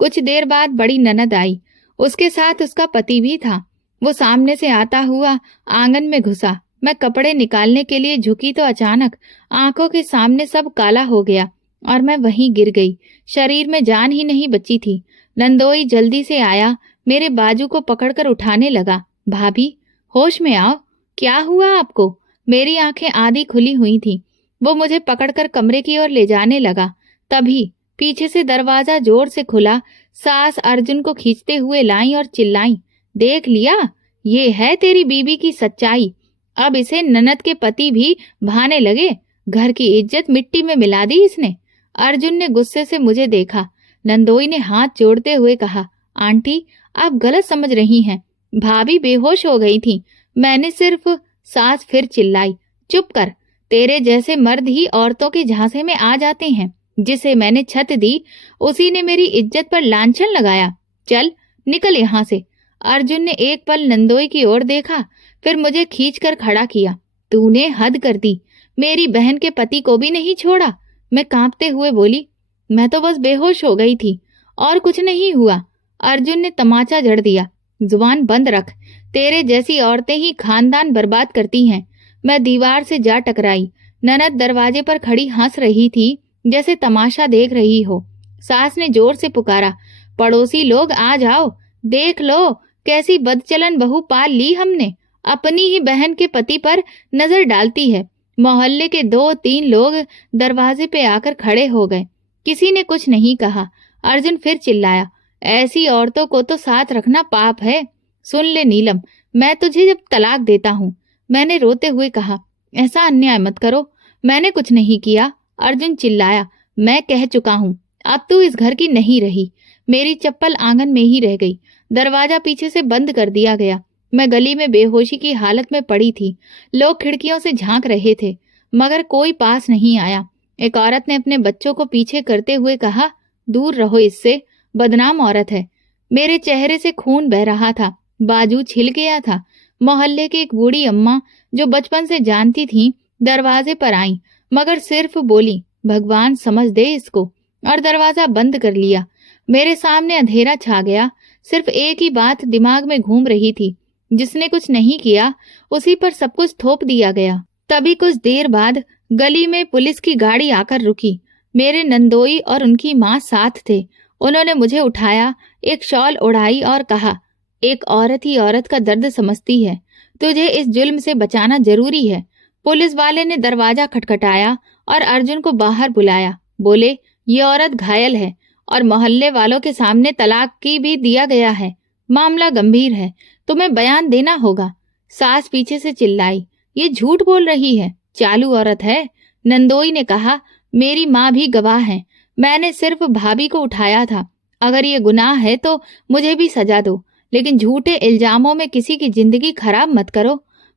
कुछ देर बाद बड़ी ननद आई, उसके साथ उसका पति भी था। वो सामने से आता हुआ आंगन में घुसा। मैं कपड़े निकालने के लिए झुकी तो अचानक आंखों के सामने सब काला हो गया और मैं वहीं गिर गई। शरीर में जान ही नहीं बची थी। नंदोई जल्दी से आया, मेरे बाजू को पकड़कर उठाने लगा। भाभी, होश में आओ, क्या हुआ आपको? मेरी आंखें आधी खुली हुई थी। वो मुझे पकड़कर कमरे की ओर ले जाने लगा। तभी पीछे से दरवाजा जोर से खुला। सास अर्जुन को खींचते हुए लाई और चिल्लाई, देख लिया, ये है तेरी बीबी की सच्चाई। अब इसे ननद के पति भी भाने लगे, घर की इज्जत मिट्टी में मिला दी इसने। अर्जुन ने गुस्से से मुझे देखा। नंदोई ने हाथ जोड़ते हुए कहा, आंटी, आप गलत समझ रही हैं, भाभी बेहोश हो गई थी, मैंने सिर्फ। सास फिर चिल्लाई, चुप कर, तेरे जैसे मर्द ही औरतों के झांसे में आ जाते हैं। जिसे मैंने छत दी उसी ने मेरी इज्जत पर लांछन लगाया, चल निकल यहाँ से। अर्जुन ने एक पल नंदोई की ओर देखा, फिर मुझे खींचकर खड़ा किया। तूने हद कर दी, मेरी बहन के पति को भी नहीं छोड़ा। मैं कांपते हुए बोली, मैं तो बस बेहोश हो गई थी और कुछ नहीं हुआ। अर्जुन ने तमाचा जड़ दिया, जुबान बंद रख, तेरे जैसी औरतें ही खानदान बर्बाद करती हैं। मैं दीवार से जा टकराई। ननद दरवाजे पर खड़ी हंस रही थी, जैसे तमाशा देख रही हो। सास ने जोर से पुकारा, पड़ोसी लोग आ जाओ, देख लो कैसी बदचलन बहू पाल ली हमने, अपनी ही बहन के पति पर नजर डालती है। मोहल्ले के 2-3 लोग दरवाजे पे आकर खड़े हो गए। किसी ने कुछ नहीं कहा। अर्जुन फिर चिल्लाया, ऐसी औरतों को तो साथ रखना पाप है। सुन ले नीलम, मैं तुझे जब तलाक देता हूँ। मैंने रोते हुए कहा, ऐसा अन्याय मत करो, मैंने कुछ नहीं किया। अर्जुन चिल्लाया, मैं कह चुका हूँ, अब तू इस घर की नहीं रही। मेरी चप्पल आंगन में ही रह गई। दरवाजा पीछे से बंद कर दिया गया। मैं गली में बेहोशी की हालत में पड़ी थी। लोग खिड़कियों से झांक रहे थे, मगर कोई पास नहीं आया। एक औरत ने अपने बच्चों को पीछे करते हुए कहा, दूर रहो इससे, बदनाम औरत है। मेरे चेहरे से खून बह रहा था, बाजू छिल गया था। मोहल्ले की एक बूढ़ी अम्मा जो बचपन से जानती थी, दरवाजे पर आई, मगर सिर्फ बोली, भगवान समझ दे इसको, और दरवाजा बंद कर लिया। मेरे सामने अंधेरा छा गया। सिर्फ एक ही बात दिमाग में घूम रही थी, जिसने कुछ नहीं किया उसी पर सब कुछ थोप दिया गया। तभी कुछ देर बाद गली में पुलिस की गाड़ी आकर रुकी। मेरे नंदोई और उनकी माँ साथ थे। उन्होंने मुझे उठाया, एक शॉल ओढ़ाई और कहा, एक औरत ही औरत का दर्द समझती है, तुझे इस जुल्म से बचाना जरूरी है। पुलिस वाले ने दरवाजा खटखटाया और अर्जुन को बाहर बुलाया। बोले, ये औरत घायल है और मोहल्ले वालों के सामने तलाक की भी दिया गया है। मामला गंभीर है, तुम्हें बयान देना होगा। सास पीछे से चिल्लाई, ये झूठ बोल रही है, चालू औरत है। नंदोई ने कहा, मेरी माँ भी गवाह है, मैंने सिर्फ भाभी को उठाया था। अगर ये गुनाह है तो मुझे भी सजा दो, लेकिन झूठे इल्जामों में किसी की जिंदगी खराब मत करो।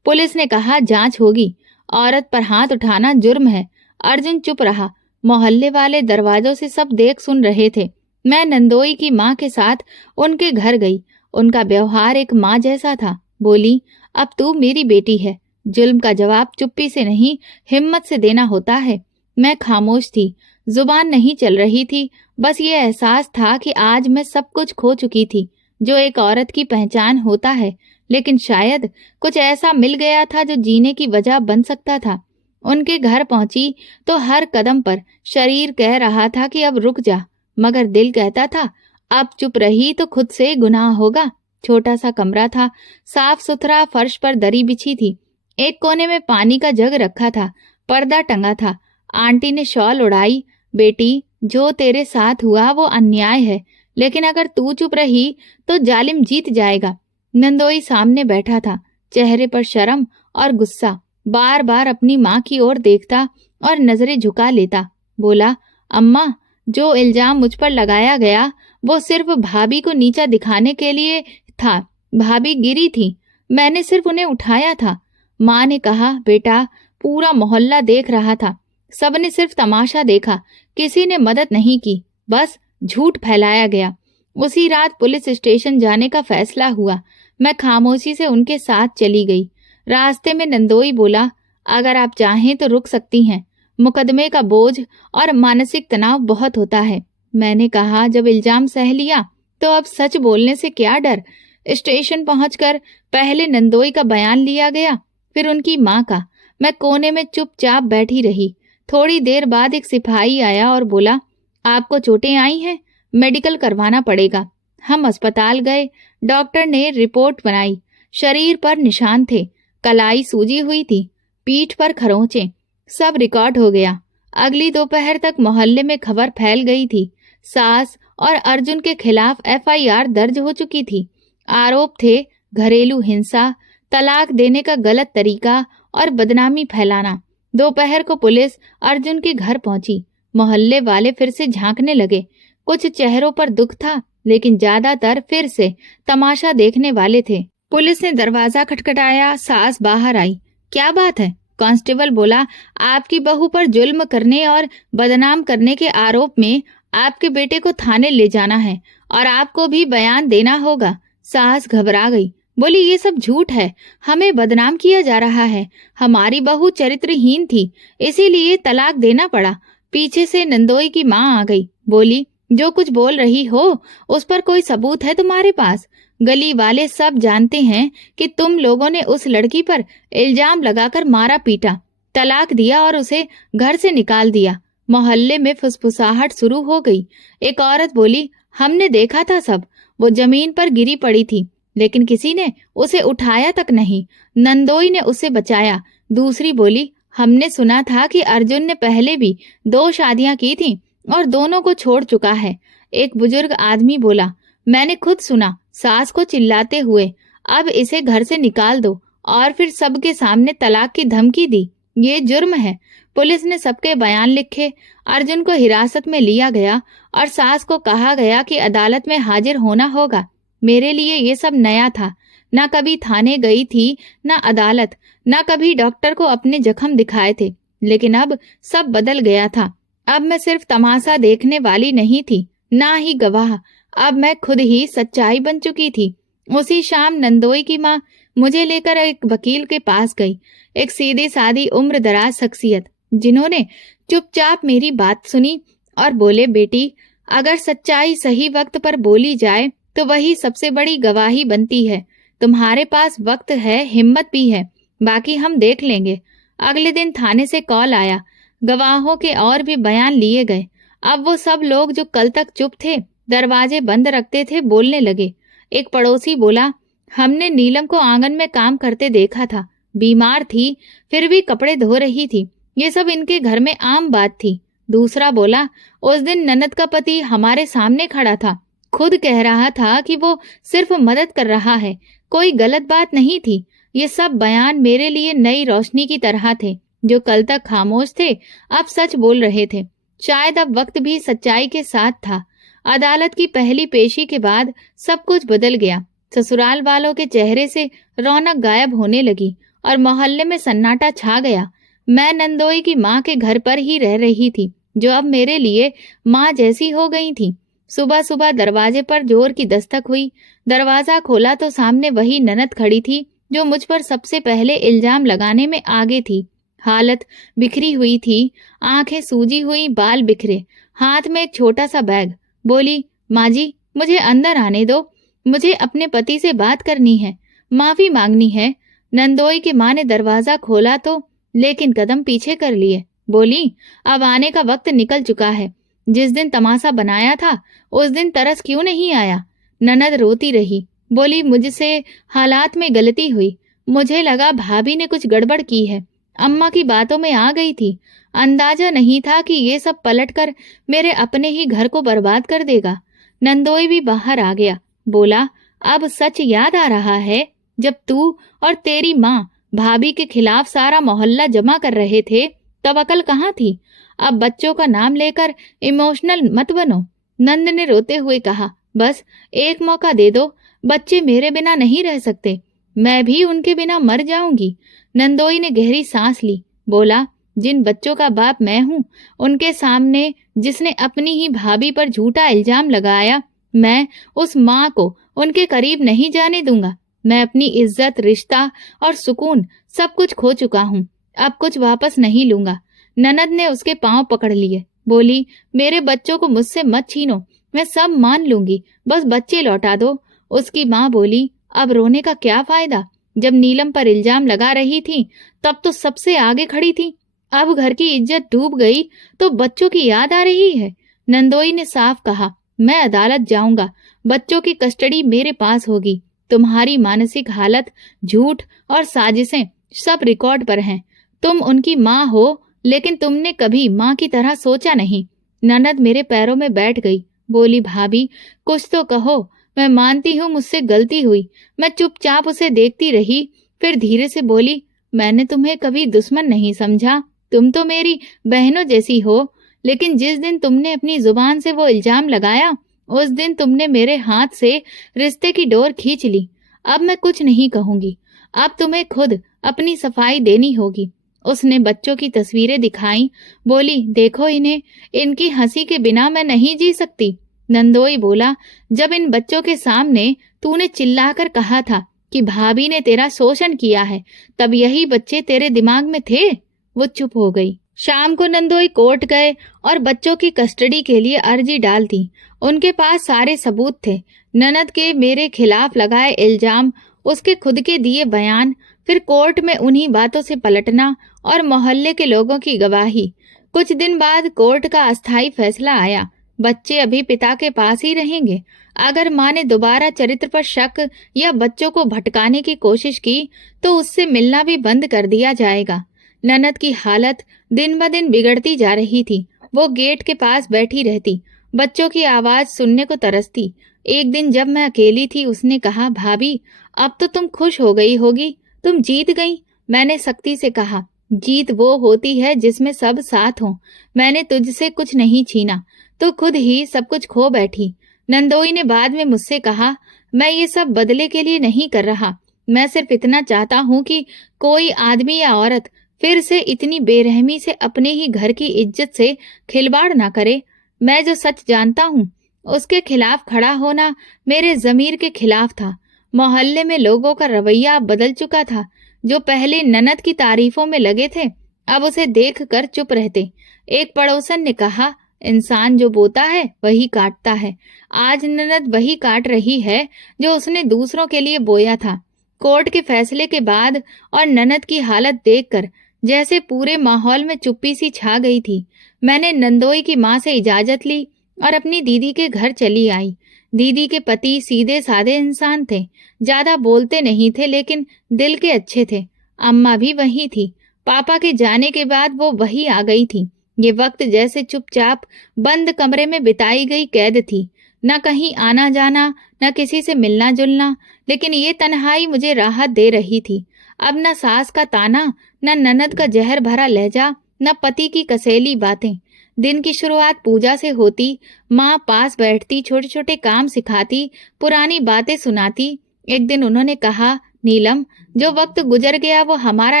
पुलिस ने कहा, जांच होगी, औरत पर हाथ उठाना जुर्म है। अर्जुन चुप रहा। मोहल्ले वाले दरवाजों से सब देख सुन रहे थे। मैं नंदोई की माँ के साथ उनके घर गई। उनका व्यवहार एक माँ जैसा था। बोली, अब तू मेरी बेटी है, जुल्म का जवाब चुप्पी से नहीं, हिम्मत से देना होता है। मैं खामोश थी, जुबान नहीं चल रही थी। बस ये एहसास था कि आज मैं सब कुछ खो चुकी थी जो एक औरत की पहचान होता है, लेकिन शायद कुछ ऐसा मिल गया था जो जीने की वजह बन सकता था। उनके घर पहुंची तो हर कदम पर शरीर कह रहा था कि अब रुक जा, मगर दिल कहता था अब चुप रही तो खुद से गुनाह होगा। छोटा सा कमरा था, साफ सुथरा, फर्श पर दरी बिछी थी। एक कोने में पानी का जग रखा था, पर्दा टंगा था। आंटी ने शॉल उड़ाई, बेटी, जो तेरे साथ हुआ वो अन्याय है, लेकिन अगर तू चुप रही तो जालिम जीत जाएगा। नंदोई सामने बैठा था, चेहरे पर शर्म और गुस्सा। बार बार अपनी माँ की ओर देखता और नजरें झुका लेता। बोला, अम्मा, जो इल्जाम मुझ पर लगाया गया वो सिर्फ भाभी को नीचा दिखाने के लिए था। भाभी गिरी थी, मैंने सिर्फ उन्हें उठाया था। माँ ने कहा, बेटा, पूरा मोहल्ला देख रहा था, सबने सिर्फ तमाशा देखा, किसी ने मदद नहीं की, बस झूठ फैलाया गया। उसी रात पुलिस स्टेशन जाने का फैसला हुआ। मैं खामोशी से उनके साथ चली गई। रास्ते में नंदोई बोला, अगर आप चाहें तो रुक सकती हैं, मुकदमे का बोझ और मानसिक तनाव बहुत होता है। मैंने कहा, जब इल्जाम सह लिया तो अब सच बोलने से क्या डर। स्टेशन पहुंचकर पहले नंदोई का बयान लिया गया, फिर उनकी माँ का। मैं कोने में चुपचाप बैठी रही। थोड़ी देर बाद एक सिपाही आया और बोला, आपको चोटें आई हैं, मेडिकल करवाना पड़ेगा। हम अस्पताल गए। डॉक्टर ने रिपोर्ट बनाई। शरीर पर निशान थे, कलाई सूजी हुई थी, पीठ पर खरोंचे, सब रिकॉर्ड हो गया। अगली दोपहर तक मोहल्ले में खबर फैल गई थी। सास और अर्जुन के खिलाफ FIR दर्ज हो चुकी थी। आरोप थे घरेलू हिंसा, तलाक देने का गलत तरीका और बदनामी फैलाना। दोपहर को पुलिस अर्जुन के घर पहुंची। मोहल्ले वाले फिर से झांकने लगे। कुछ चेहरों पर दुख था, लेकिन ज्यादातर फिर से तमाशा देखने वाले थे। पुलिस ने दरवाजा खटखटाया। सास बाहर आई। क्या बात है? कांस्टेबल बोला, आपकी बहू पर जुल्म करने और बदनाम करने के आरोप में आपके बेटे को थाने ले जाना है और आपको भी बयान देना होगा। सास घबरा गई, बोली, ये सब झूठ है, हमें बदनाम किया जा रहा है। हमारी बहू चरित्रहीन थी, इसीलिए तलाक देना पड़ा। पीछे से नंदोई की माँ आ गई, बोली, जो कुछ बोल रही हो उस पर कोई सबूत है तुम्हारे पास? गली वाले सब जानते हैं कि तुम लोगों ने उस लड़की पर इल्जाम लगाकर मारा पीटा, तलाक दिया और उसे घर से निकाल दिया। मोहल्ले में फुसफुसाहट शुरू हो गई। एक औरत बोली, हमने देखा था सब, वो जमीन पर गिरी पड़ी थी, लेकिन किसी ने उसे उठाया तक नहीं, नंदोई ने उसे बचाया। दूसरी बोली, हमने सुना था कि अर्जुन ने पहले भी 2 शादियां की थी और दोनों को छोड़ चुका है। एक बुजुर्ग आदमी बोला, मैंने खुद सुना सास को चिल्लाते हुए, अब इसे घर से निकाल दो, और फिर सबके सामने तलाक की धमकी दी। ये जुर्म है। पुलिस ने सबके बयान लिखे। अर्जुन को हिरासत में लिया गया और सास को कहा गया कि अदालत में हाजिर होना होगा। मेरे लिए ये सब नया था। ना कभी थाने गई थी, ना अदालत, ना कभी डॉक्टर को अपने जख्म दिखाए थे। लेकिन अब सब बदल गया था। अब मैं सिर्फ तमाशा देखने वाली नहीं थी, ना ही गवाह। अब मैं खुद ही सच्चाई बन चुकी थी। उसी शाम नंदोई की माँ मुझे लेकर एक वकील के पास गई। एक सीधी सादी उम्र दराज शख्सियत, जिन्होंने चुपचाप मेरी बात सुनी और बोले, बेटी, अगर सच्चाई सही वक्त पर बोली जाए तो वही सबसे बड़ी गवाही बनती है। तुम्हारे पास वक्त है, हिम्मत भी है, बाकी हम देख लेंगे। अगले दिन थाने से कॉल आया। गवाहों के और भी बयान लिए गए। अब वो सब लोग जो कल तक चुप थे, दरवाजे बंद रखते थे, बोलने लगे। एक पड़ोसी बोला, हमने नीलम को आंगन में काम करते देखा था, बीमार थी फिर भी कपड़े धो रही थी, ये सब इनके घर में आम बात थी। दूसरा बोला, उस दिन ननद का पति हमारे सामने खड़ा था, खुद कह रहा था कि वो सिर्फ मदद कर रहा है, कोई गलत बात नहीं थी। ये सब बयान मेरे लिए नई रोशनी की तरह थे। जो कल तक खामोश थे, अब सच बोल रहे थे। शायद अब वक्त भी सच्चाई के साथ था। अदालत की पहली पेशी के बाद सब कुछ बदल गया। ससुराल वालों के चेहरे से रौनक गायब होने लगी और मोहल्ले में सन्नाटा छा गया। मैं नंदोई की माँ के घर पर ही रह रही थी, जो अब मेरे लिए माँ जैसी हो गई थी। सुबह सुबह दरवाजे पर जोर की दस्तक हुई। दरवाजा खोला तो सामने वही ननद खड़ी थी जो मुझ पर सबसे पहले इल्जाम लगाने में आगे थी। हालत बिखरी हुई थी, आंखें सूजी हुई, बाल बिखरे, हाथ में एक छोटा सा बैग। बोली, माँ जी, मुझे अंदर आने दो, मुझे अपने पति से बात करनी है, माफी मांगनी है। नंदोई की माँ ने दरवाजा खोला तो, लेकिन कदम पीछे कर लिए। बोली, अब आने का वक्त निकल चुका है। जिस दिन तमाशा बनाया था उस दिन तरस क्यों नहीं आया? ननद रोती रही, बोली, मुझसे हालात में गलती हुई, मुझे लगा भाभी ने कुछ गड़बड़ की है, अम्मा की बातों में आ गई थी, अंदाजा नहीं था कि ये सब पलटकर मेरे अपने ही घर को बर्बाद कर देगा। नंदोई भी बाहर आ गया, बोला, अब सच याद आ रहा है? जब तू और तेरी माँ भाभी के खिलाफ सारा मोहल्ला जमा कर रहे थे तब अकल कहाँ थी? अब बच्चों का नाम लेकर इमोशनल मत बनो। नंद ने रोते हुए कहा, बस एक मौका दे दो, बच्चे मेरे बिना नहीं रह सकते, मैं भी उनके बिना मर जाऊंगी। नंदोई ने गहरी सांस ली, बोला, जिन बच्चों का बाप मैं हूँ, उनके सामने जिसने अपनी ही भाभी पर झूठा इल्जाम लगाया, मैं उस माँ को उनके करीब नहीं जाने दूंगा। मैं अपनी इज्जत, रिश्ता और सुकून सब कुछ खो चुका हूँ, अब कुछ वापस नहीं लूंगा। ननद ने उसके पांव पकड़ लिए, बोली, मेरे बच्चों को मुझसे मत छीनो, मैं सब मान लूंगी, बस बच्चे लौटा दो। उसकी माँ बोली, अब रोने का क्या फायदा? जब नीलम पर इल्जाम लगा रही थी तब तो सबसे आगे खड़ी थी, अब घर की इज्जत डूब गई तो बच्चों की याद आ रही है। नंदोई ने साफ कहा, मैं अदालत जाऊंगा, बच्चों की कस्टडी मेरे पास होगी। तुम्हारी मानसिक हालत, झूठ और साजिशें सब रिकॉर्ड पर हैं। तुम उनकी माँ हो, लेकिन तुमने कभी माँ की तरह सोचा नहीं। ननद मेरे पैरों में बैठ गई, बोली, भाभी कुछ तो कहो। मैं मानती हूँ मुझसे गलती हुई। मैं चुपचाप उसे देखती रही, फिर धीरे से बोली, मैंने तुम्हें कभी दुश्मन नहीं समझा, तुम तो मेरी बहनों जैसी हो, लेकिन जिस दिन तुमने अपनी जुबान से वो इल्जाम लगाया, उस दिन तुमने मेरे हाथ से रिश्ते की डोर खींच ली। अब मैं कुछ नहीं कहूंगी, अब तुम्हें खुद अपनी सफाई देनी होगी। उसने बच्चों की तस्वीरें दिखाई, बोली, देखो इन्हें, इनकी हंसी के बिना मैं नहीं जी सकती। नंदोई बोला, जब इन बच्चों के सामने तूने चिल्लाकर कहा था कि भाभी ने तेरा शोषण किया है, तब यही बच्चे तेरे दिमाग में थे? वो चुप हो गई। शाम को नंदोई कोर्ट गए और बच्चों की कस्टडी के लिए अर्जी डाल दी। उनके पास सारे सबूत थे, ननद के मेरे खिलाफ लगाए इल्जाम, उसके खुद के दिए बयान, फिर कोर्ट में उन्हीं बातों से पलटना और मोहल्ले के लोगों की गवाही। कुछ दिन बाद कोर्ट का अस्थायी फैसला आया, बच्चे अभी पिता के पास ही रहेंगे। अगर माँ ने दोबारा चरित्र पर शक या बच्चों को भटकाने की कोशिश की तो उससे मिलना भी बंद कर दिया जाएगा। ननद की हालत दिन ब दिन बिगड़ती जा रही थी। वो गेट के पास बैठी रहती, बच्चों की आवाज सुनने को तरसती। एक दिन जब मैं अकेली थी, उसने कहा, भाभी अब तो तुम खुश हो गई होगी, तुम जीत गई। मैंने सख्ती से कहा, जीत वो होती है जिसमें सब साथ हों। मैंने तुझसे कुछ नहीं छीना, तो खुद ही सब कुछ खो बैठी। नंदोई ने बाद में मुझसे कहा, मैं ये सब बदले के लिए नहीं कर रहा, मैं सिर्फ इतना चाहता हूँ कि कोई आदमी या औरत फिर से इतनी बेरहमी से अपने ही घर की इज्जत से खिलवाड़ ना करे। मैं जो सच जानता हूँ उसके खिलाफ खड़ा होना मेरे जमीर के खिलाफ था। मोहल्ले में लोगों का रवैया बदल चुका था। जो पहले ननद की तारीफों में लगे थे, अब उसे देख कर चुप रहते। एक पड़ोसन ने कहा, इंसान जो बोता है वही काटता है। आज ननद वही काट रही है जो उसने दूसरों के लिए बोया था। कोर्ट के फैसले के बाद और ननद की हालत देखकर जैसे पूरे माहौल में चुप्पी सी छा गई थी। मैंने नंदोई की माँ से इजाजत ली और अपनी दीदी के घर चली आई। दीदी के पति सीधे साधे इंसान थे, ज्यादा बोलते नहीं थे, लेकिन दिल के अच्छे थे। अम्मा भी वही थी। पापा के जाने के बाद वो वही आ गई थी। ये वक्त जैसे चुपचाप बंद कमरे में बिताई गई कैद थी, न कहीं आना जाना, न किसी से मिलना जुलना, लेकिन ये तन्हाई मुझे राहत दे रही थी। अब न सास का ताना, न ननद का जहर भरा लहजा, न पति की कसेली बातें। दिन की शुरुआत पूजा से होती। माँ पास बैठती, छोटे छोटे काम सिखाती, पुरानी बातें सुनाती। एक दिन उन्होंने कहा, नीलम, जो वक्त गुजर गया वो हमारा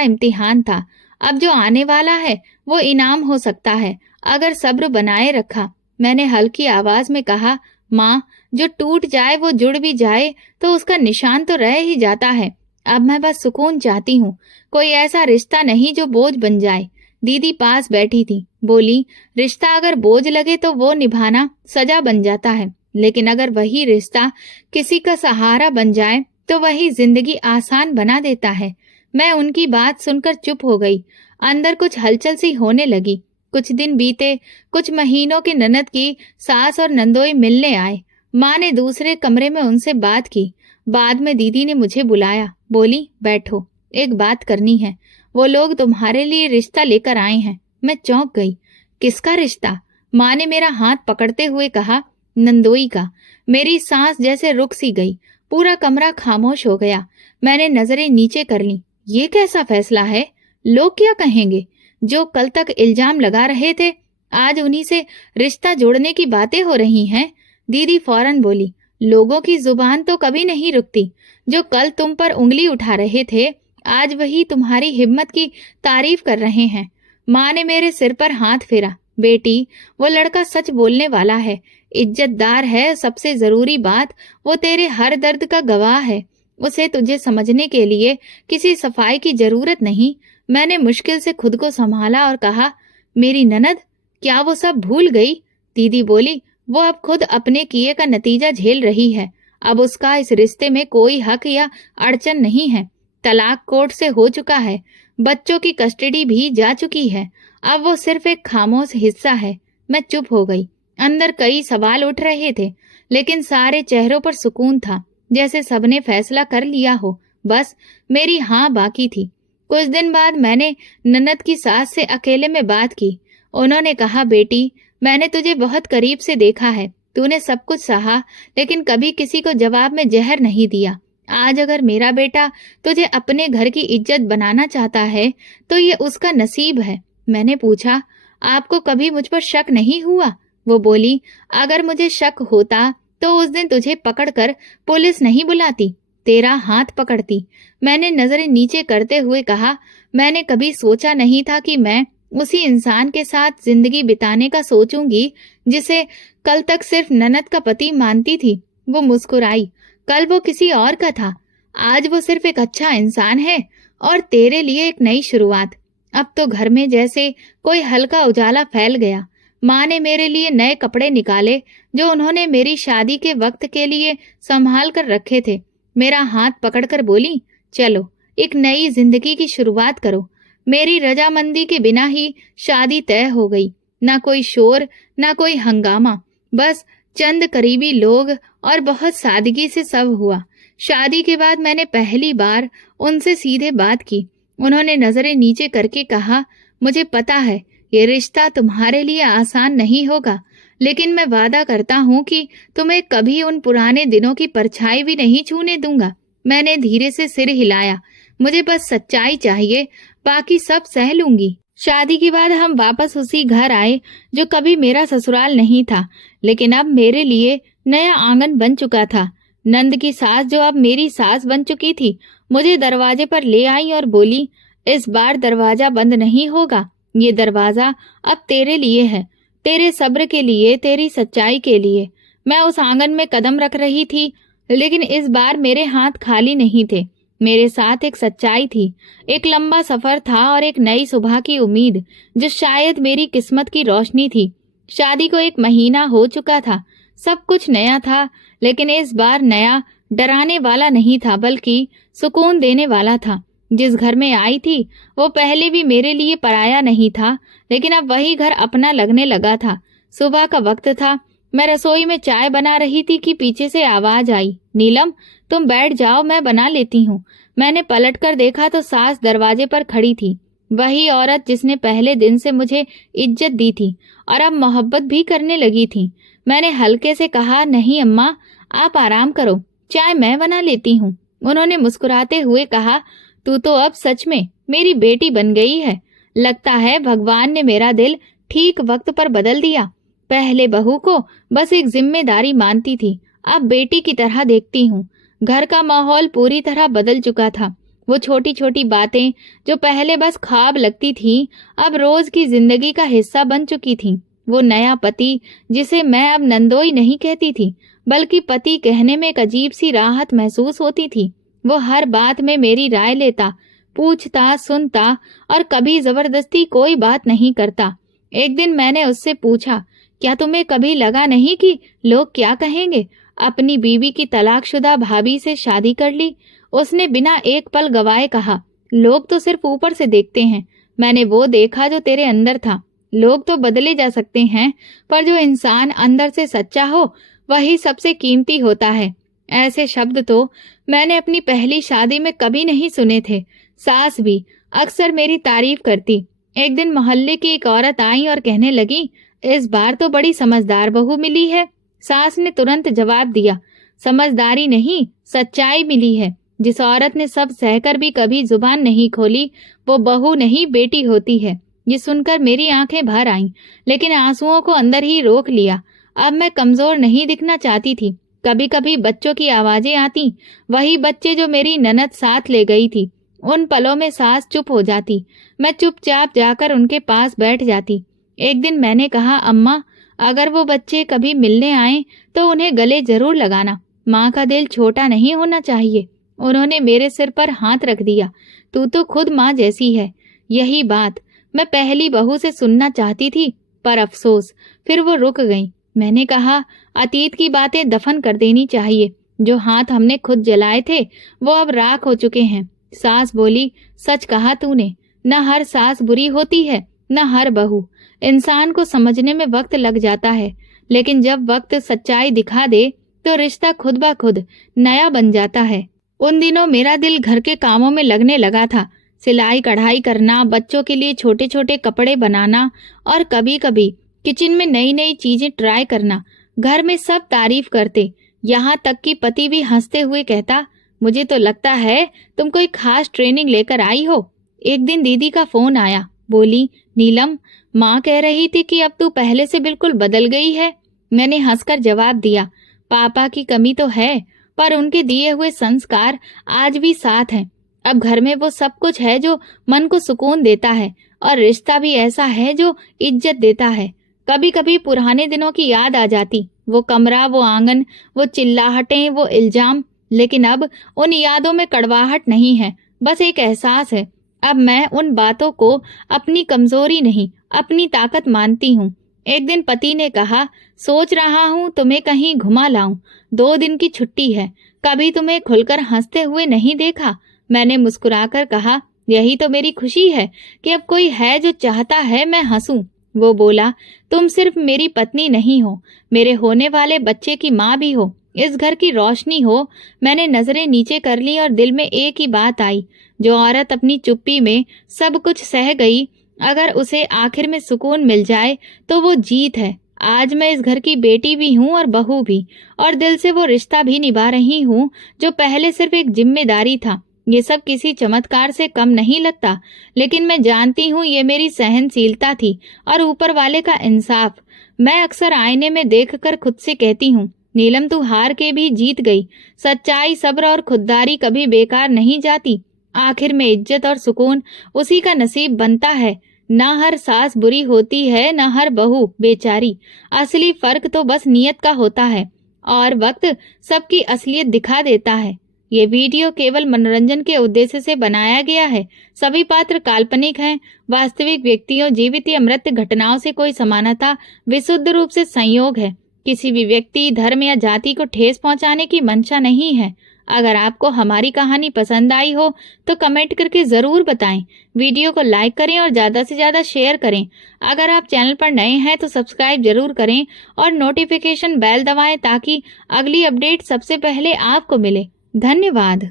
इम्तिहान था, अब जो आने वाला है वो इनाम हो सकता है, अगर सब्र बनाए रखा। मैंने हल्की आवाज में कहा, माँ, जो टूट जाए वो जुड़ भी जाए तो उसका निशान तो रह ही जाता है। अब मैं बस सुकून चाहती हूँ, कोई ऐसा रिश्ता नहीं जो बोझ बन जाए। दीदी पास बैठी थी, बोली, रिश्ता अगर बोझ लगे तो वो निभाना सजा बन जाता है, लेकिन अगर वही रिश्ता किसी का सहारा बन जाए तो वही जिंदगी आसान बना देता है। मैं उनकी बात सुनकर चुप हो गई। अंदर कुछ हलचल सी होने लगी। कुछ दिन बीते, कुछ महीनों के ननद की सास और नंदोई मिलने आए। माँ ने दूसरे कमरे में उनसे बात की। बाद में दीदी ने मुझे बुलाया, बोली, बैठो, एक बात करनी है। वो लोग तुम्हारे लिए रिश्ता लेकर आए हैं। मैं चौंक गई। किसका रिश्ता? माँ ने मेरा हाथ पकड़ते हुए कहा, नंदोई का। मेरी सांस जैसे रुक सी गई। पूरा कमरा खामोश हो गया। मैंने नजरें नीचे कर ली। ये कैसा फैसला है? लोग क्या कहेंगे? जो कल तक इल्जाम लगा रहे थे, आज उन्हीं से रिश्ता जोड़ने की बातें हो रही हैं। दीदी फौरन बोली, लोगों की जुबान तो कभी नहीं रुकती। जो कल तुम पर उंगली उठा रहे थे, आज वही तुम्हारी हिम्मत की तारीफ कर रहे हैं। माँ ने मेरे सिर पर हाथ फेरा। बेटी, वो लड़का सच बोलने वाला है, इज्जतदार है। सबसे जरूरी बात, वो तेरे हर दर्द का गवाह है। उसे तुझे समझने के लिए किसी सफाई की जरूरत नहीं। मैंने मुश्किल से खुद को संभाला और कहा, मेरी ननद, क्या वो सब भूल गई? दीदी बोली, वो अब खुद अपने किए का नतीजा झेल रही है। अब उसका इस रिश्ते में कोई हक या अड़चन नहीं है। तलाक कोर्ट से हो चुका है, बच्चों की कस्टडी भी जा चुकी है। अब वो सिर्फ एक खामोश हिस्सा है। मैं चुप हो गई। अंदर कई सवाल उठ रहे थे, लेकिन सारे चेहरों पर सुकून था, जैसे सबने फैसला कर लिया हो। बस मेरी हाँ बाकी थी। कुछ दिन बाद मैंने ननद की सास से अकेले में बात की। उन्होंने कहा, बेटी, मैंने तुझे बहुत करीब से देखा है। तूने सब कुछ सहा, लेकिन कभी किसी को जवाब में जहर नहीं दिया। आज अगर मेरा बेटा तुझे अपने घर की इज्जत बनाना चाहता है, तो ये उसका नसीब है। मैंने पूछा, आपको कभी मुझ पर शक नहीं हुआ? वो बोली, अगर मुझे शक होता तो उस दिन तुझे पकड़कर पुलिस नहीं बुलाती, तेरा हाथ पकड़ती। मैंने नजरें नीचे करते हुए कहा, मैंने कभी सोचा नहीं था कि मैं उसी इंसान के साथ जिंदगी बिताने का सोचूंगी जिसे कल तक सिर्फ ननद का पति मानती थी। वो मुस्कुराई। कल वो किसी और का था, आज वो सिर्फ एक अच्छा इंसान है और तेरे लिए एक नई शुरुआत। अब तो घर में जैसे कोई हल्का उजाला फैल गया। माँ ने मेरे लिए नए कपड़े निकाले, जो उन्होंने मेरी शादी के वक्त के लिए संभाल कर रखे थे। मेरा हाथ पकड़कर बोली, चलो एक नई जिंदगी की शुरुआत करो। मेरी रजामंदी के बिना ही शादी तय हो गई। ना कोई शोर, ना कोई हंगामा, बस चंद करीबी लोग और बहुत सादगी से सब हुआ। शादी के बाद मैंने पहली बार उनसे सीधे बात की। उन्होंने नजरें नीचे करके कहा, मुझे पता है ये रिश्ता तुम्हारे लिए आसान नहीं होगा, लेकिन मैं वादा करता हूँ कि तुम्हें कभी उन पुराने दिनों की परछाई भी नहीं छूने दूंगा। मैंने धीरे से सिर हिलाया। मुझे बस सच्चाई चाहिए, बाकी सब सह लूंगी। शादी के बाद हम वापस उसी घर आए जो कभी मेरा ससुराल नहीं था, लेकिन अब मेरे लिए नया आंगन बन चुका था। नंद की सास, जो अब मेरी सास बन चुकी थी, मुझे दरवाजे पर ले आई और बोली, इस बार दरवाजा बंद नहीं होगा। ये दरवाजा अब तेरे लिए है, तेरे सब्र के लिए, तेरी सच्चाई के लिए। मैं उस आंगन में कदम रख रही थी, लेकिन इस बार मेरे हाथ खाली नहीं थे। मेरे साथ एक सच्चाई थी, एक लंबा सफर था और एक नई सुबह की उम्मीद, जो शायद मेरी किस्मत की रोशनी थी। शादी को 1 महीना हो चुका था। सब कुछ नया था, लेकिन इस बार नया डराने वाला नहीं था, बल्कि सुकून देने वाला था। जिस घर में आई थी वो पहले भी मेरे लिए पराया नहीं था, लेकिन अब वही घर अपना लगने लगा था। सुबह का वक्त था। मैं रसोई में चाय बना रही थी कि पीछे से आवाज आई, नीलम, तुम बैठ जाओ, मैं बना लेती हूँ। मैंने पलटकर देखा तो सास दरवाजे पर खड़ी थी, वही औरत जिसने पहले दिन से मुझे इज्जत दी थी और अब मोहब्बत भी करने लगी थी। मैंने हल्के से कहा, नहीं अम्मा, आप आराम करो, चाय मैं बना लेती हूँ। उन्होंने मुस्कुराते हुए कहा, तू तो अब सच में मेरी बेटी बन गई है। लगता है भगवान ने मेरा दिल ठीक वक्त पर बदल दिया। पहले बहू को बस एक जिम्मेदारी मानती थी, अब बेटी की तरह देखती हूँ। घर का माहौल पूरी तरह बदल चुका था। वो छोटी छोटी बातें जो पहले बस ख्वाब लगती थी, अब रोज की जिंदगी का हिस्सा बन चुकी थी। वो नया पति, जिसे मैं अब नंदोई नहीं कहती थी, बल्कि पति कहने में एक अजीब सी राहत महसूस होती थी। वो हर बात में मेरी राय लेता, पूछता, सुनता और कभी जबरदस्ती कोई बात नहीं करता। एक दिन मैंने उससे पूछा, क्या तुम्हें कभी लगा नहीं कि लोग क्या कहेंगे? अपनी बीवी की तलाकशुदा भाभी से शादी कर ली। उसने बिना एक पल गवाए कहा, लोग तो सिर्फ ऊपर से देखते हैं, मैंने वो देखा जो तेरे अंदर था। लोग तो बदले जा सकते हैं, पर जो इंसान अंदर से सच्चा हो, वही सबसे कीमती होता है। ऐसे शब्द तो मैंने अपनी पहली शादी में कभी नहीं सुने थे। सास भी अक्सर मेरी तारीफ करती। एक दिन मोहल्ले की एक औरत आई और कहने लगी, इस बार तो बड़ी समझदार बहू मिली है। सास ने तुरंत जवाब दिया, समझदारी नहीं, सच्चाई मिली है। जिस औरत ने सब सहकर भी कभी जुबान नहीं खोली, वो बहू नहीं बेटी होती है। ये सुनकर मेरी आंखें भर आईं, लेकिन आंसुओं को अंदर ही रोक लिया। अब मैं कमजोर नहीं दिखना चाहती थी। कभी कभी बच्चों की आवाजें आती, वही बच्चे जो मेरी ननद साथ ले गई थी। उन पलों में सास चुप हो जाती। मैं चुपचाप जाकर उनके पास बैठ जाती। एक दिन मैंने कहा, अम्मा, अगर वो बच्चे कभी मिलने आए तो उन्हें गले जरूर लगाना। माँ का दिल छोटा नहीं होना चाहिए। उन्होंने मेरे सिर पर हाथ रख दिया। तू तो खुद माँ जैसी है। यही बात मैं पहली बहू से सुनना चाहती थी, पर अफसोस। फिर वो रुक गई। मैंने कहा, अतीत की बातें दफन कर देनी चाहिए। जो हाथ हमने खुद जलाए थे वो अब राख हो चुके हैं। सास बोली, सच कहा तूने। न हर सास बुरी होती है, न हर बहू। इंसान को समझने में वक्त लग जाता है, लेकिन जब वक्त सच्चाई दिखा दे तो रिश्ता खुद ब खुद नया बन जाता है। उन दिनों मेरा दिल घर के कामों में लगने लगा था। सिलाई कढ़ाई करना, बच्चों के लिए छोटे छोटे कपड़े बनाना और कभी कभी किचन में नई नई चीजें ट्राई करना। घर में सब तारीफ करते, यहाँ तक कि पति भी हंसते हुए कहता, मुझे तो लगता है तुम कोई खास ट्रेनिंग लेकर आई हो। एक दिन दीदी का फोन आया। बोली, नीलम, माँ कह रही थी कि अब तू पहले से बिल्कुल बदल गई है। मैंने हंसकर जवाब दिया, पापा की कमी तो है, पर उनके दिए हुए संस्कार आज भी साथ हैं। अब घर में वो सब कुछ है जो मन को सुकून देता है, और रिश्ता भी ऐसा है जो इज्जत देता है। कभी कभी पुराने दिनों की याद आ जाती, वो कमरा, वो आंगन, वो चिल्लाहटें, वो इल्जाम। लेकिन अब उन यादों में कड़वाहट नहीं है, बस एक एहसास है। अब मैं उन बातों को अपनी कमजोरी नहीं, अपनी ताकत मानती हूँ। एक दिन पति ने कहा, सोच रहा हूँ तुम्हें कहीं घुमा लाऊं। 2 दिन की छुट्टी है, कभी तुम्हें खुलकर हंसते हुए नहीं देखा। मैंने मुस्कुराकर कहा, यही तो मेरी खुशी है कि अब कोई है जो चाहता है मैं हंसूं। वो बोला, तुम सिर्फ मेरी पत्नी नहीं हो, मेरे होने वाले बच्चे की माँ भी हो, इस घर की रोशनी हो। मैंने नजरें नीचे कर ली और दिल में एक ही बात आई, जो औरत अपनी चुप्पी में सब कुछ सह गई, अगर उसे आखिर में सुकून मिल जाए तो वो जीत है। आज मैं इस घर की बेटी भी हूँ और बहू भी, और दिल से वो रिश्ता भी निभा रही हूँ जो पहले सिर्फ एक जिम्मेदारी था। ये सब किसी चमत्कार से कम नहीं लगता, लेकिन मैं जानती हूँ ये मेरी सहनशीलता थी और ऊपर वाले का इंसाफ। मैं अक्सर आईने में देखकर खुद से कहती हूँ, नीलम, तू हार के भी जीत गई। सच्चाई, सब्र और खुददारी कभी बेकार नहीं जाती। आखिर में इज्जत और सुकून उसी का नसीब बनता है। ना हर सास बुरी होती है, ना हर बहू बेचारी। असली फर्क तो बस नीयत का होता है, और वक्त सबकी असलियत दिखा देता है। ये वीडियो केवल मनोरंजन के उद्देश्य से बनाया गया है। सभी पात्र काल्पनिक हैं। वास्तविक व्यक्तियों, जीवित या मृत घटनाओं से कोई समानता विशुद्ध रूप से संयोग है। किसी भी व्यक्ति, धर्म या जाति को ठेस पहुंचाने की मंशा नहीं है। अगर आपको हमारी कहानी पसंद आई हो तो कमेंट करके जरूर बताएं। वीडियो को लाइक करें और ज्यादा से ज्यादा शेयर करें। अगर आप चैनल पर नए हैं तो सब्सक्राइब जरूर करें और नोटिफिकेशन बेल दबाएं ताकि अगली अपडेट सबसे पहले आपको मिले। धन्यवाद।